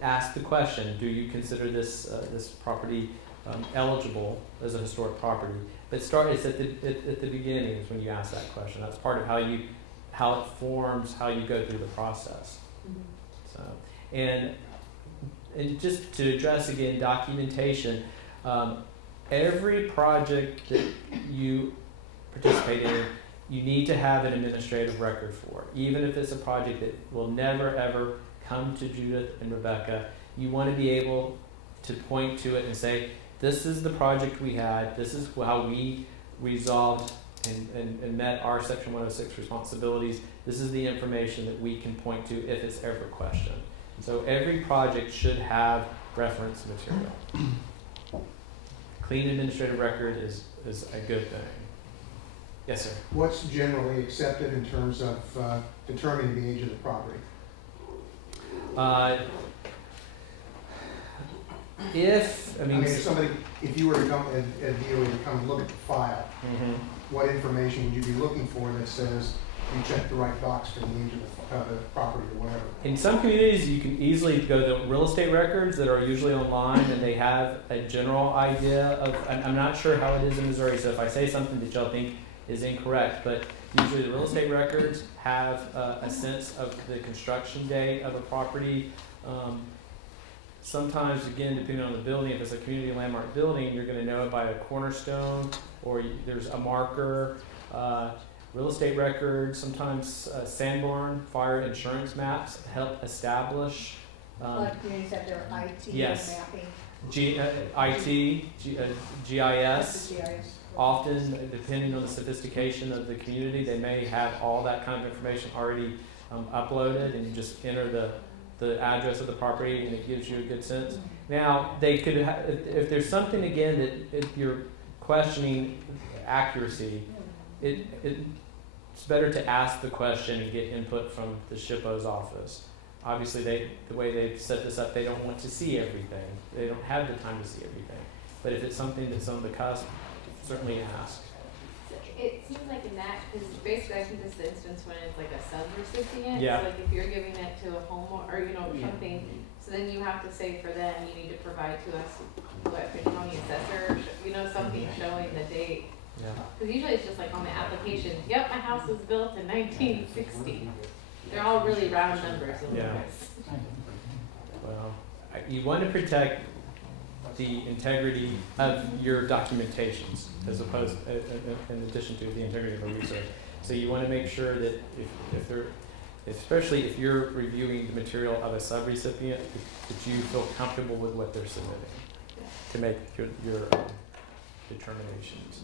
ask the question, do you consider this property eligible as a historic property. But it's at the beginning is when you ask that question. That's part of how it forms how you go through the process. So, and just to address again documentation, every project that you participate in, you need to have an administrative record for. Even if it's a project that will never ever come to Judith and Rebecca, you want to be able to point to it and say, this is the project we had, this is how we resolved and met our Section 106 responsibilities, this is the information that we can point to if it's ever questioned. So every project should have reference material. Clean administrative record is a good thing. Yes, sir? What's generally accepted in terms of determining the age of the property? If you were to come and DOE to come and look at the file, what information would you be looking for that says you checked the right box for the age of the property or whatever? In some communities, you can easily go to real estate records that are usually online, and they have a general idea of. I'm not sure how it is in Missouri, so if I say something that y'all think is incorrect, but usually the real estate records have a sense of the construction date of a property. Sometimes, again, depending on the building, if it's a community landmark building, you're going to know it by a cornerstone, or there's a marker. Real estate records, sometimes Sanborn fire insurance maps help establish. Communities have their IT yes. mapping. GIS. Often, depending on the sophistication of the community, they may have all that kind of information already uploaded, and you just enter the address of the property, and it gives you a good sense. Now, they could if there's something, again, that if you're questioning accuracy, it's better to ask the question and get input from the SHPO's office. Obviously, the way they've set this up, they don't want to see everything. They don't have the time to see everything. But if it's something that's on the cusp, certainly ask. It seems like in that, because basically I think this is the instance when it's like a sub-recipient. Yeah. So like if you're giving it to a homeowner or something, so then you have to say for them you need to provide to us what the county assessor, something showing the date. Yeah. Because usually it's just like on the application, yep, my house was built in 1960. They're all really round numbers. Yeah. Well, you want to protect the integrity of your documentations, as opposed, in addition to the integrity of a research. So you want to make sure that if they're, especially if you're reviewing the material of a subrecipient, that you feel comfortable with what they're submitting to make your determinations.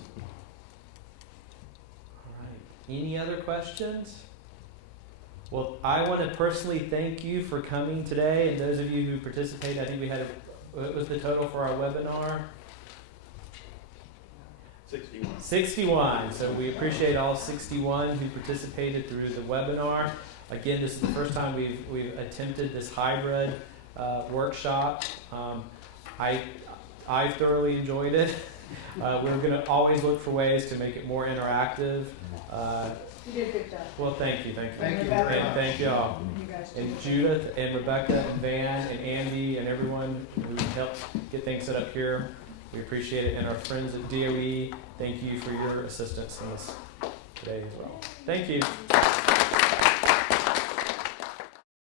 All right. Any other questions? Well, I want to personally thank you for coming today, and those of you who participated. I think we had what was the total for our webinar? 61. 61. So we appreciate all 61 who participated through the webinar. Again, this is the first time we've attempted this hybrid workshop. I thoroughly enjoyed it. We're going to always look for ways to make it more interactive. You did a good job. Well, thank you. Thank you. And thank y'all. You guys And Judith and Rebecca and Van and Andy and everyone who helped get things set up here. We appreciate it. And our friends at DOE, thank you for your assistance in this today as well. Thank you.